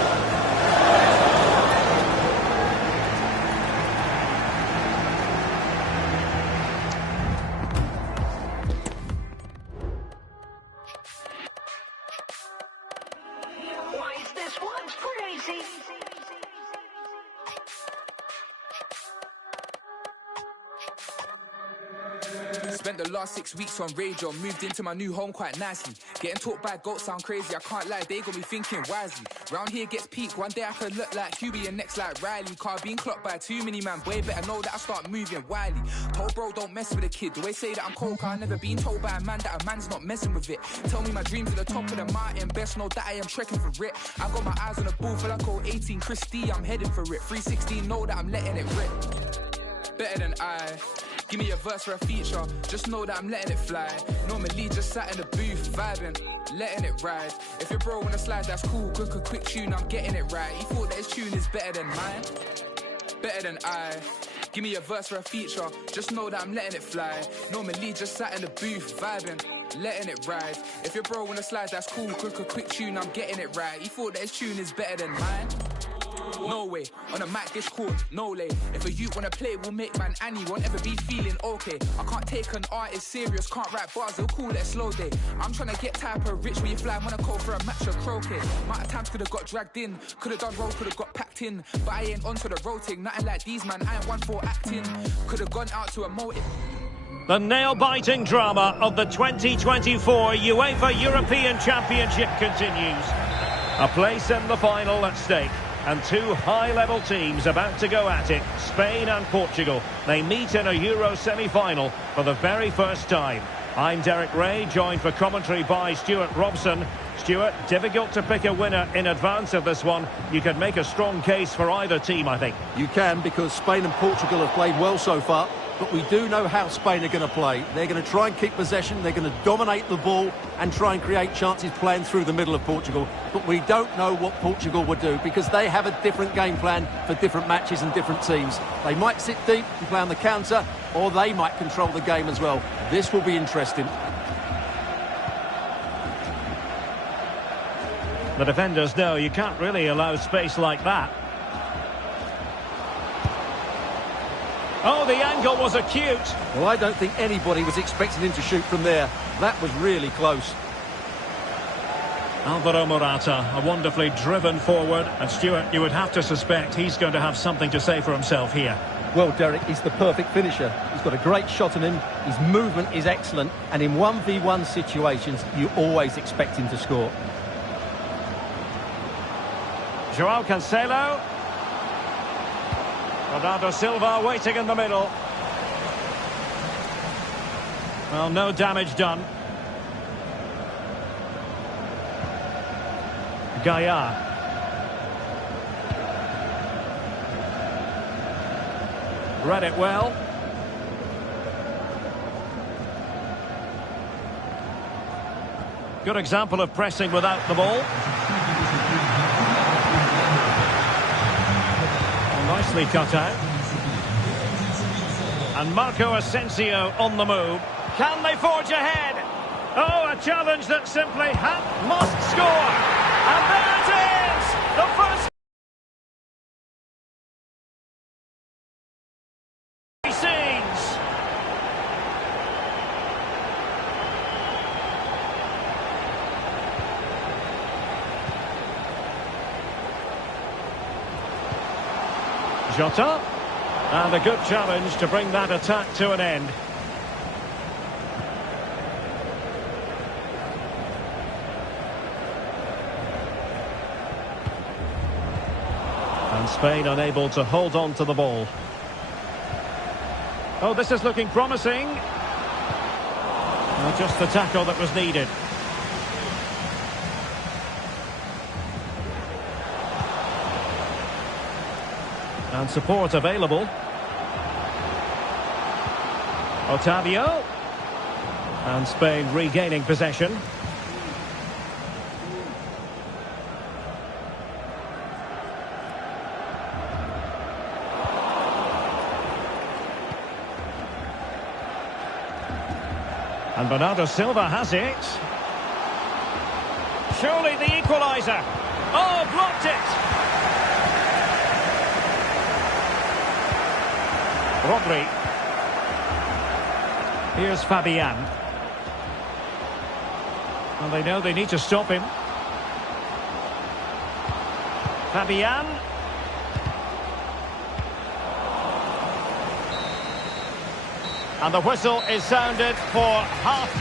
Spent the last 6 weeks on radio, moved into my new home quite nicely. Getting taught by goats sound crazy, I can't lie, they got me thinking wisely. Round here gets peak, one day I could look like QB and next like Riley. Car being clocked by too many man, boy better know that I start moving wily. Told bro don't mess with a kid, the way say that I'm cold, car never been told by a man that a man's not messing with it. Tell me my dreams at the top of the mountain, best know that I am trekking for it. I got my eyes on the ball, feel like 18 Christie, I'm heading for it. 316, know that I'm letting it rip. Better than I. Give me a verse for a feature, just know that I'm letting it fly. Normally just sat in the booth, vibing, letting it ride. If your bro wanna slide, that's cool, quick tune, I'm getting it right. He thought that his tune is better than mine, better than I. Give me a verse for a feature, just know that I'm letting it fly. Normally just sat in the booth, vibing, letting it ride. If your bro wanna slide, that's cool, quick tune, I'm getting it right. He thought that his tune is better than mine. No way, on a mic Discord, no lay. If a youth wanna play, we'll make man Annie, won't ever be feeling okay. I can't take an artist serious, can't write bars, they'll call it a slow day. I'm trying to get type of rich where you fly, wanna call for a match of croquet. Amount of times could've got dragged in, could've done roll, could've got packed in. But I ain't onto the rotating, nothing like these man, I ain't one for acting. Could've gone out to a motive. The nail-biting drama of the 2024 UEFA European Championship continues. A place in the final at stake. And 2 high-level teams about to go at it, Spain and Portugal. They meet in a Euro semi-final for the very first time. I'm Derek Ray, joined for commentary by Stuart Robson. Stuart, difficult to pick a winner in advance of this one. You can make a strong case for either team, I think. You can, because Spain and Portugal have played well so far, but we do know how Spain are going to play. They're going to try and keep possession, they're going to dominate the ball and try and create chances playing through the middle of Portugal. But we don't know what Portugal will do, because they have a different game plan for different matches and different teams. They might sit deep and play on the counter, or they might control the game as well. This will be interesting. The defenders know you can't really allow space like that. Oh, the angle was acute. Well, I don't think anybody was expecting him to shoot from there. That was really close. Alvaro Morata, a wonderfully driven forward. And Stuart, you would have to suspect he's going to have something to say for himself here. Well, Derek, he's the perfect finisher. He's got a great shot on him. His movement is excellent. And in 1v1 situations, you always expect him to score. Joao Cancelo. Bernardo Silva waiting in the middle. Well, no damage done. Gaia. Read it well. Good example of pressing without the ball. Nicely cut out. And Marco Asensio on the move. Can they forge ahead? Oh, a challenge that simply must score. And there it is! The first scenes. Jota, and a good challenge to bring that attack to an end. And Spain unable to hold on to the ball. Oh, this is looking promising. Well, just the tackle that was needed. And support available. Otavio. And Spain regaining possession. And Bernardo Silva has it. Surely the equaliser. Oh, blocked it. Rodri. Here's Fabian. And they know they need to stop him. Fabian. And the whistle is sounded for half.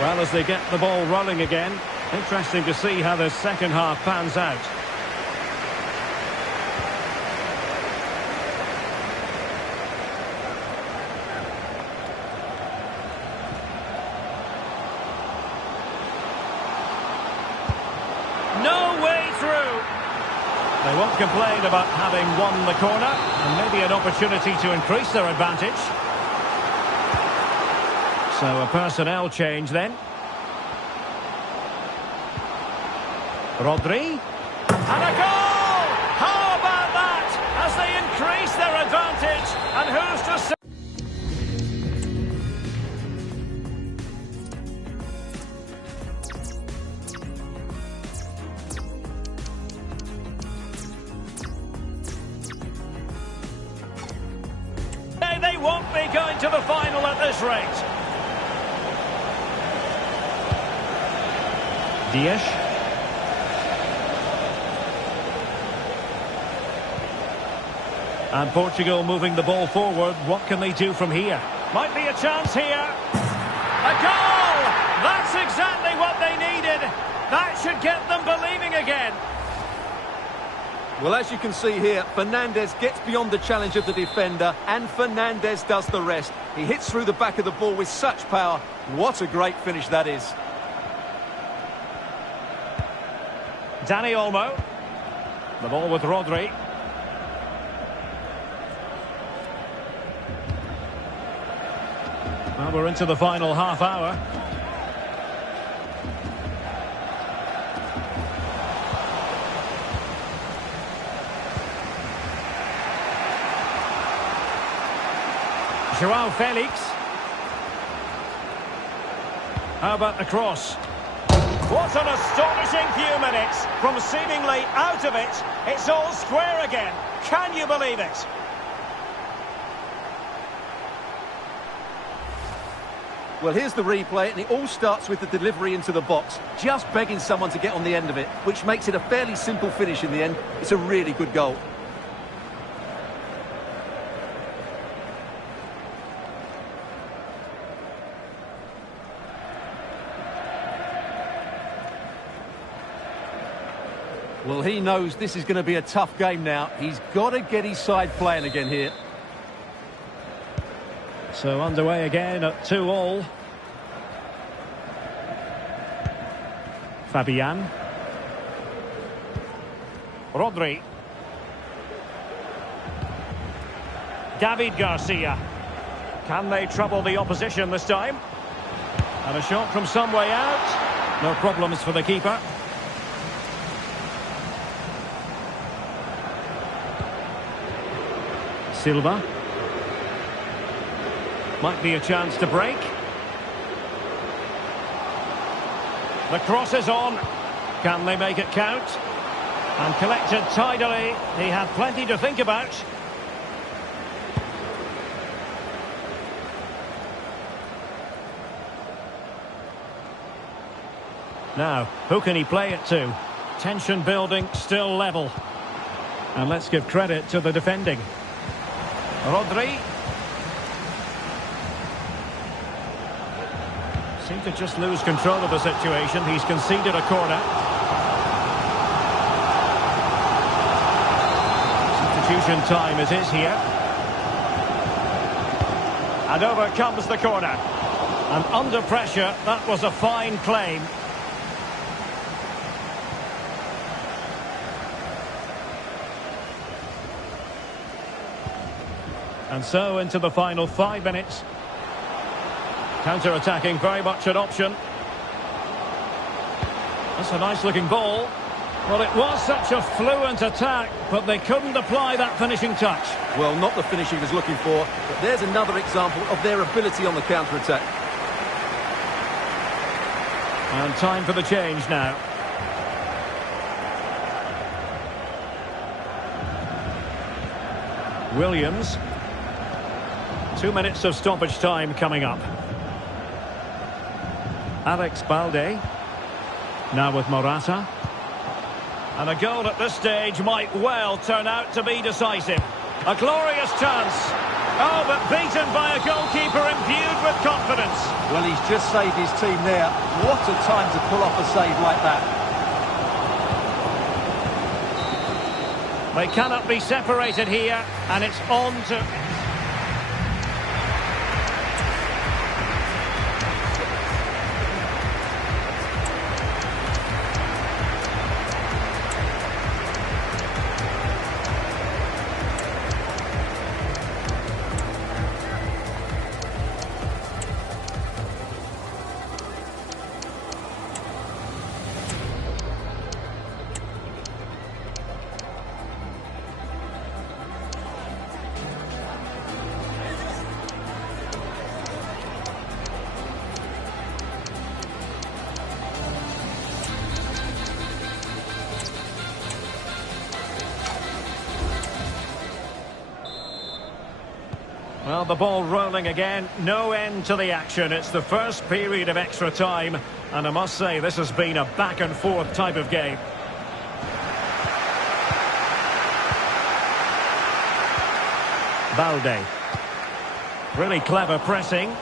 Well, as they get the ball rolling again, interesting to see how the second half pans out. No way through. They won't complain about having won the corner, and maybe an opportunity to increase their advantage. So a personnel change then. Rodri. And a goal! How about that? As they increase their advantage, and who's to say? They won't be going to the final at this rate. Dias. And Portugal moving the ball forward. What can they do from here? Might be a chance here. A goal! That's exactly what they needed. That should get them believing again. Well, as you can see here, Fernandez gets beyond the challenge of the defender, and Fernandez does the rest. He hits through the back of the ball with such power. What a great finish that is. Dani Olmo. The ball with Rodri. Well, we're into the final half hour. João Felix. How about the cross? What an astonishing few minutes. From seemingly out of it, it's all square again. Can you believe it? Well, here's the replay, and it all starts with the delivery into the box. Just begging someone to get on the end of it, which makes it a fairly simple finish in the end. It's a really good goal. Well, he knows this is going to be a tough game now. He's got to get his side playing again here. So underway again at 2-2. Fabian. Rodri. David Garcia. Can they trouble the opposition this time? And a shot from some way out. No problems for the keeper. Silva. Might be a chance to break. The cross is on. Can they make it count? And collected tidily. He had plenty to think about. Now, who can he play it to? Tension building, still level. And let's give credit to the defending. Rodri. Seemed to just lose control of the situation. He's conceded a corner. Substitution time it is here. And over comes the corner. And under pressure, that was a fine claim. And so into the final 5 minutes. Counter-attacking, very much an option. That's a nice-looking ball. Well, it was such a fluent attack, but they couldn't apply that finishing touch. Well, not the finish he was looking for, but there's another example of their ability on the counter-attack. And time for the change now. Williams. 2 minutes of stoppage time coming up. Alex Balde. Now with Morata. And a goal at this stage might well turn out to be decisive. A glorious chance. Oh, but beaten by a goalkeeper imbued with confidence. Well, he's just saved his team there. What a time to pull off a save like that. They cannot be separated here, and it's on to... Well, the ball rolling again, no end to the action. It's the first period of extra time, and I must say this has been a back and forth type of game. Balde. Really clever pressing.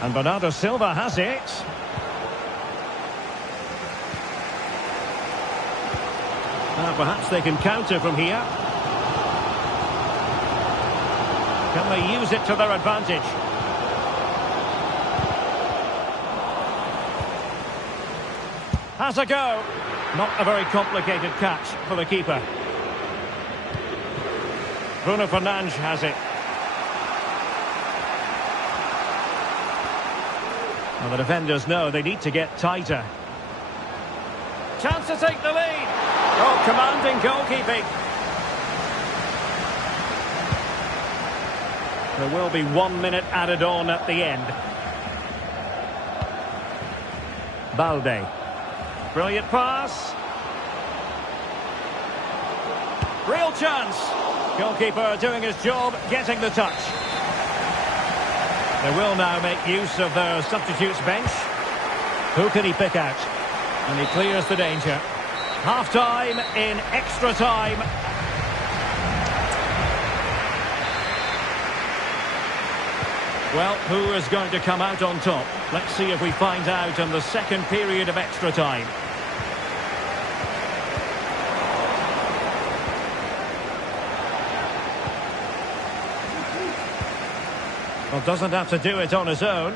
And Bernardo Silva has it. Perhaps they can counter from here. Can they use it to their advantage? Has a go. Not a very complicated catch for the keeper. Bruno Fernandes has it. Well, the defenders know they need to get tighter. Chance to take the lead. Oh, commanding goalkeeping. There will be 1 minute added on at the end. Balde. Brilliant pass. Real chance. Goalkeeper doing his job, getting the touch. They will now make use of their substitutes bench. Who can he pick out? And he clears the danger. Half-time in extra time. Well, who is going to come out on top? Let's see if we find out in the second period of extra time. Well, doesn't have to do it on his own.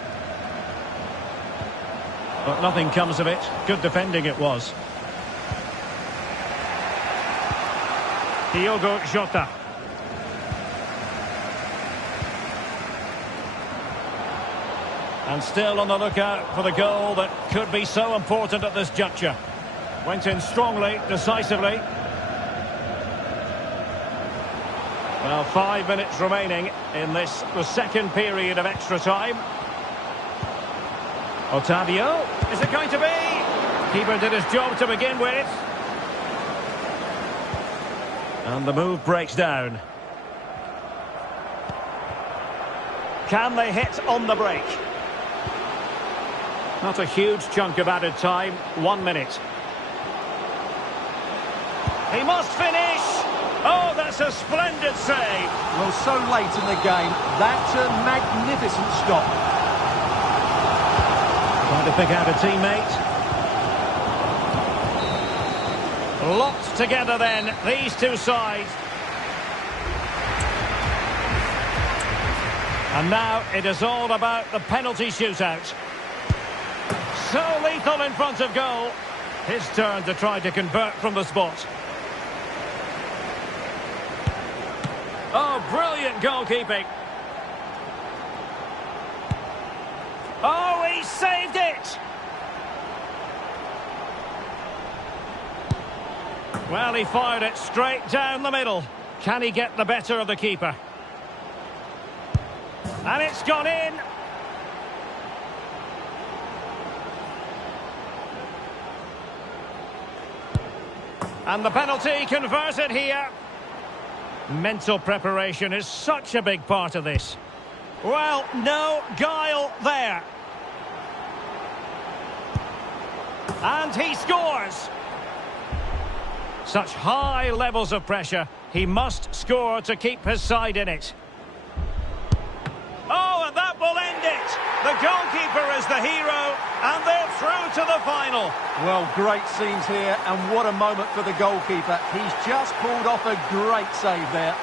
But nothing comes of it. Good defending it was. Diogo Jota. And still on the lookout for the goal that could be so important at this juncture. Went in strongly, decisively. Well, 5 minutes remaining in this, the second period of extra time. Otavio, is it going to be? Keeper did his job to begin with. And the move breaks down. Can they hit on the break? Not a huge chunk of added time, 1 minute. He must finish! Oh, that's a splendid save! Well, so late in the game, that's a magnificent stop. Trying to pick out a teammate. Locked together then, these two sides. And now it is all about the penalty shootout. So lethal in front of goal. His turn to try to convert from the spot. Oh, brilliant goalkeeping. Oh, he saved it! Well, he fired it straight down the middle. Can he get the better of the keeper? And it's gone in. And the penalty converted here. Mental preparation is such a big part of this. Well, no guile there. And he scores. Such high levels of pressure. He must score to keep his side in it. Oh, and that will end it. The goalkeeper is the hero, and they're through to the final. Well, great scenes here, and what a moment for the goalkeeper. He's just pulled off a great save there.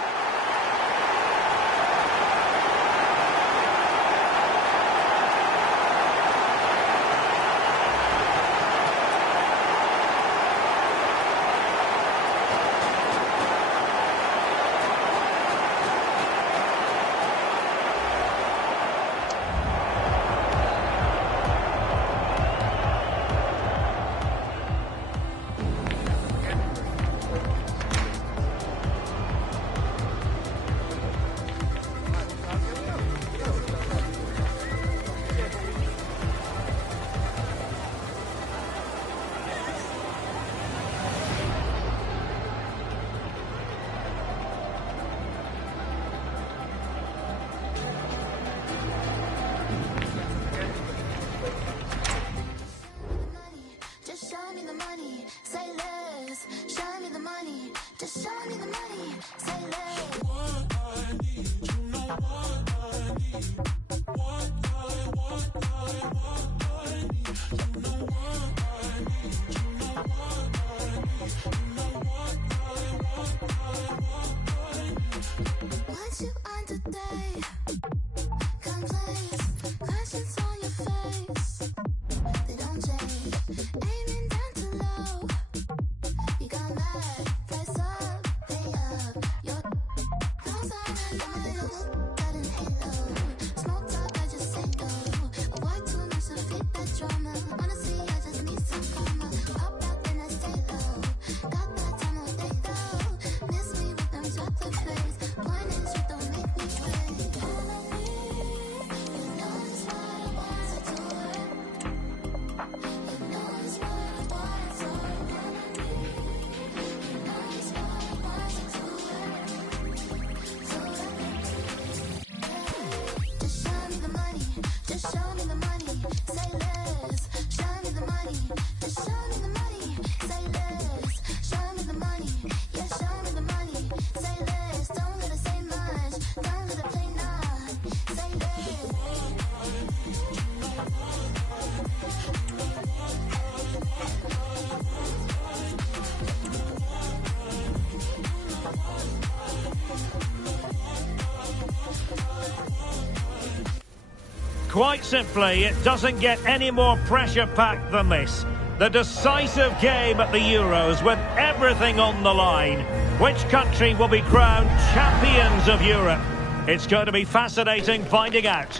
Quite simply, it doesn't get any more pressure-packed than this. The decisive game at the Euros with everything on the line. Which country will be crowned champions of Europe? It's going to be fascinating finding out.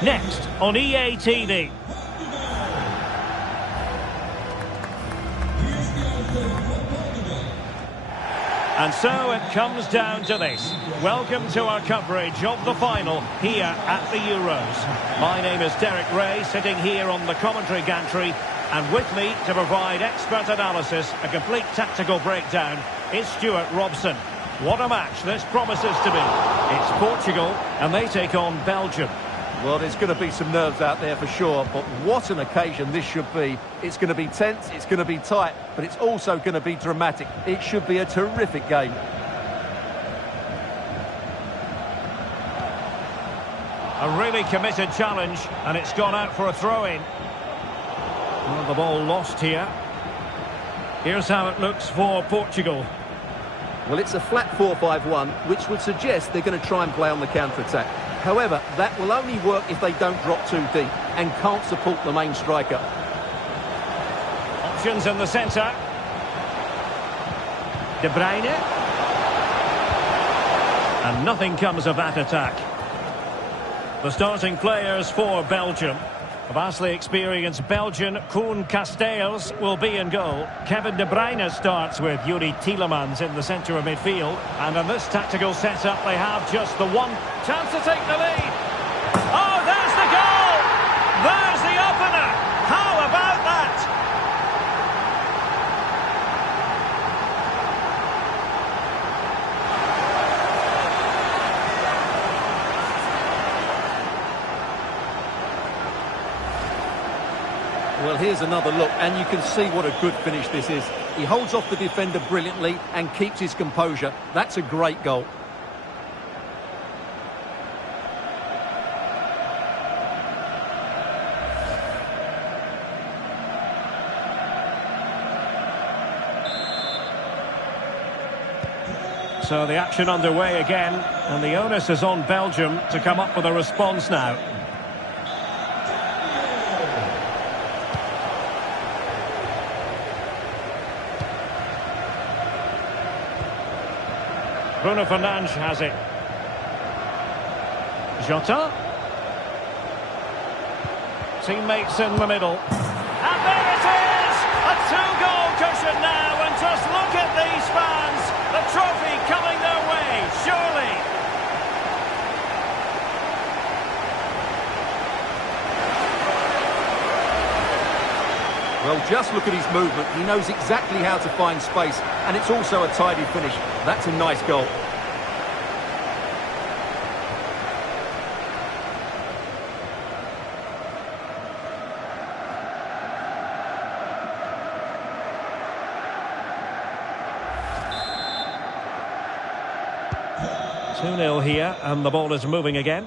Next on EA TV. And so it comes down to this. Welcome to our coverage of the final here at the Euros. My name is Derek Ray, sitting here on the commentary gantry, and with me to provide expert analysis, a complete tactical breakdown, is Stuart Robson. What a match this promises to be. It's Portugal, and they take on Belgium. Well, there's going to be some nerves out there for sure, but what an occasion this should be. It's going to be tense, it's going to be tight, but it's also going to be dramatic. It should be a terrific game. A really committed challenge, and it's gone out for a throw-in. Well, the ball lost here. Here's how it looks for Portugal. Well, it's a flat 4-5-1, which would suggest they're going to try and play on the counter-attack. However, that will only work if they don't drop too deep and can't support the main striker. Options in the centre. De Bruyne. And nothing comes of that attack. The starting players for Belgium. Vastly experienced Belgian Koen Casteels will be in goal. Kevin De Bruyne starts with Yuri Tielemans in the centre of midfield. And in this tactical setup, they have just the one chance to take the lead. Oh, there's the goal! There's the opener! How about that? Well, here's another look, and you can see what a good finish this is. He holds off the defender brilliantly and keeps his composure. That's a great goal. So the action underway again, and the onus is on Belgium to come up with a response now. Bruno Fernandes has it. Jota. Teammates in the middle. And there it is! A two-goal cushion now, and just look at these fans. The trophy coming their way, surely. Well, just look at his movement. He knows exactly how to find space, and it's also a tidy finish. That's a nice goal. Two 0 here, and the ball is moving again.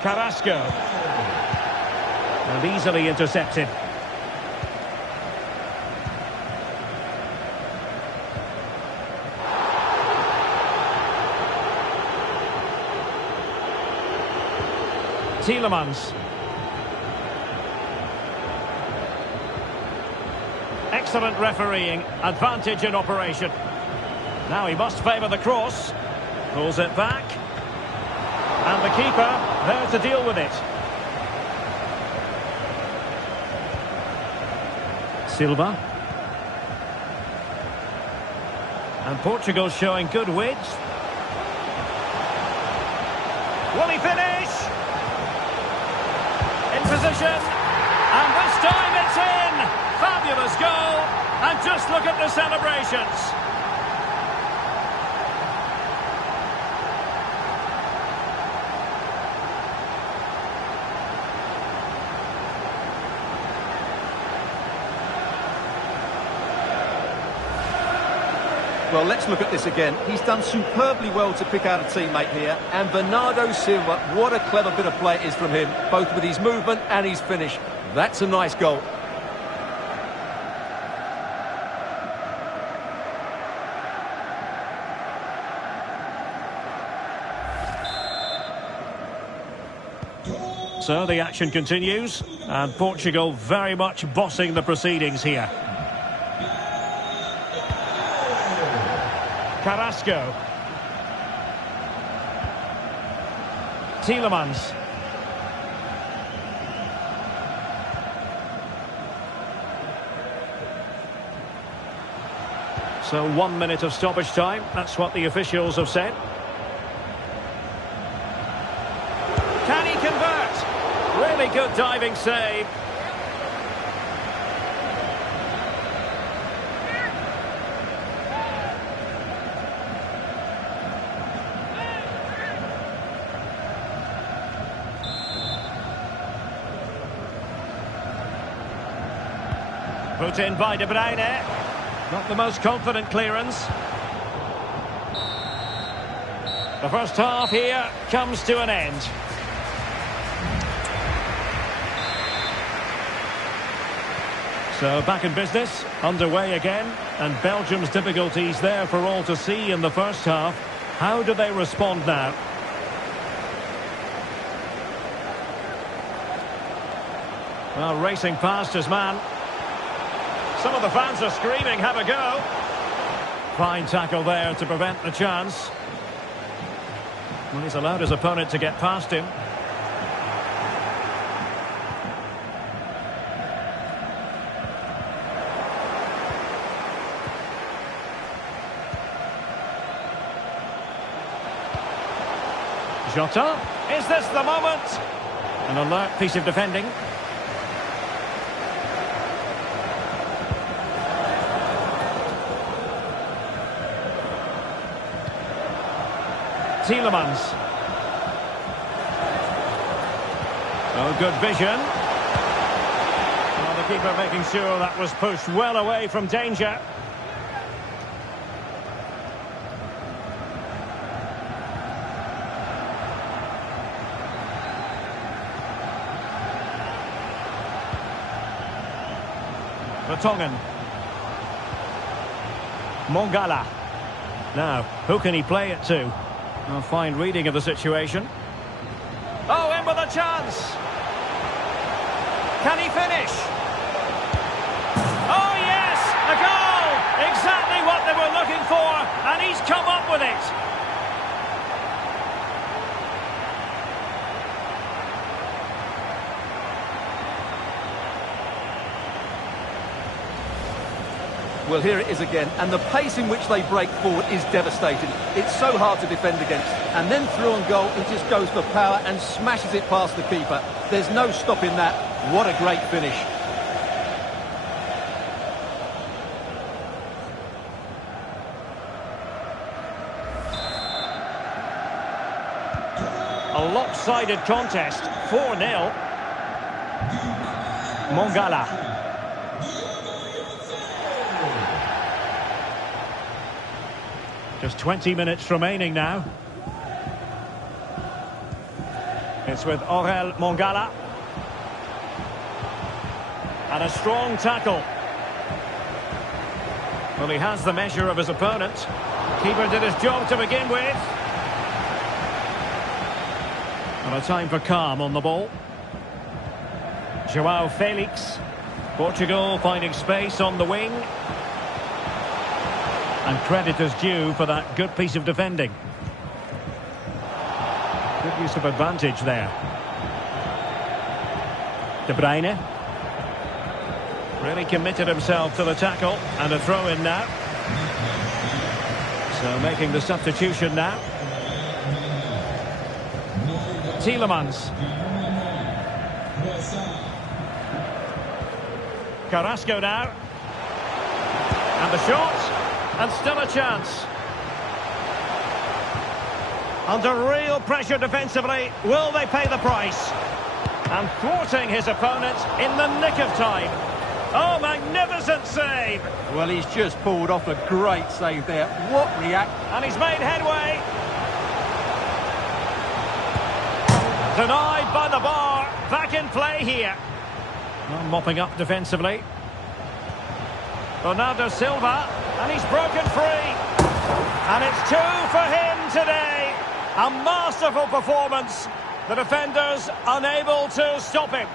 Carrasco. And easily intercepted. Tielemans. Excellent refereeing, advantage in operation. Now he must favour the cross. Pulls it back. And the keeper there to deal with it. Silva. And Portugal showing good width. Will he finish? In position. And this time it's in. Fabulous goal. And just look at the celebrations. Well, let's look at this again. He's done superbly well to pick out a teammate here. And Bernardo Silva, what a clever bit of play it is from him, both with his movement and his finish. That's a nice goal. So the action continues, and Portugal very much bossing the proceedings here. Carrasco. Tielemans. So 1 minute of stoppage time, that's what the officials have said. Can he convert? Really good diving save. Put in by De Bruyne. Not the most confident clearance. The first half here comes to an end. So back in business, underway again, and Belgium's difficulties there for all to see in the first half. How do they respond now? Well, racing past his man. Some of the fans are screaming, have a go. Fine tackle there to prevent the chance. Well, he's allowed his opponent to get past him. Jota, is this the moment? An alert piece of defending. Tielemans. Oh, good vision. Well, the keeper making sure that was pushed well away from danger. Vertonghen. Mongala. Now, who can he play it to? A fine reading of the situation. Oh, in with a chance. Can he finish? Oh, yes! A goal! Exactly what they were looking for, and he's come up with it. Well, here it is again, and the pace in which they break forward is devastating. It's so hard to defend against. And then through on goal, he just goes for power and smashes it past the keeper. There's no stopping that. What a great finish. A lopsided contest, 4-0. Mongala. Just 20 minutes remaining now. It's with Aurel Mongala. And a strong tackle. Well, he has the measure of his opponent. Keeper did his job to begin with. And a time for calm on the ball. João Felix. Portugal finding space on the wing. And credit is due for that good piece of defending. Good use of advantage there. De Bruyne. Really committed himself to the tackle. And a throw in now. So making the substitution now. Tielemans. Carrasco now. And the shot. And still a chance. Under real pressure defensively, will they pay the price? And thwarting his opponent in the nick of time. Oh, magnificent save! Well, he's just pulled off a great save there. What react? And he's made headway. Denied by the bar. Back in play here. Well, mopping up defensively. Bernardo Silva. And he's broken free. And it's 2 for him today. A masterful performance. The defenders unable to stop him.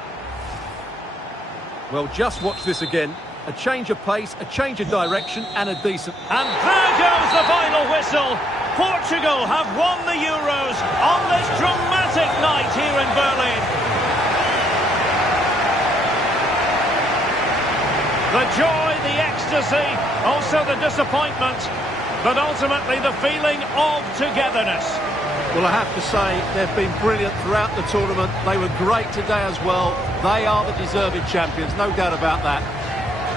Well, just watch this again. A change of pace, a change of direction, and a decent... And there goes the final whistle. Portugal have won the Euros on this dramatic night here in Berlin. The joy, the ecstasy, also the disappointment, but ultimately the feeling of togetherness. Well, I have to say, they've been brilliant throughout the tournament. They were great today as well. They are the deserving champions, no doubt about that.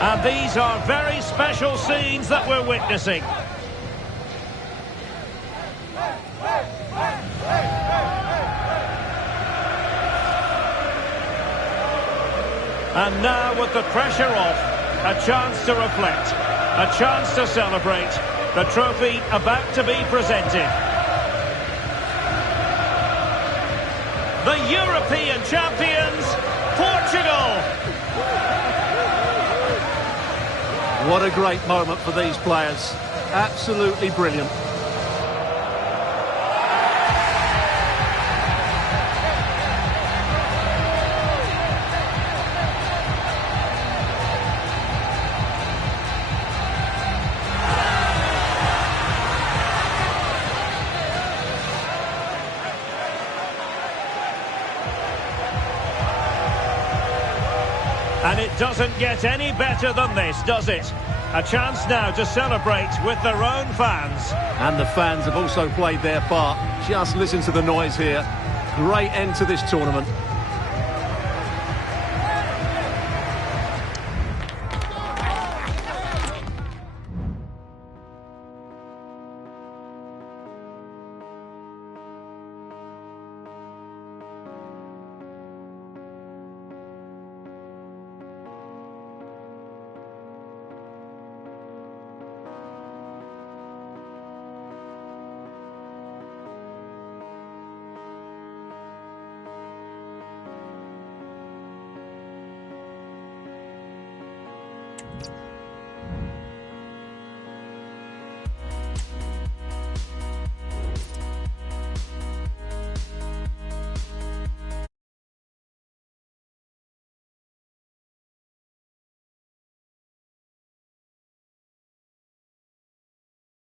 And these are very special scenes that we're witnessing. And now with the pressure off, a chance to reflect, a chance to celebrate. The trophy about to be presented. the European champions, Portugal. What a great moment for these players. Absolutely brilliant. And it doesn't get any better than this, does it? A chance now to celebrate with their own fans. And the fans have also played their part. Just listen to the noise here. Great end to this tournament.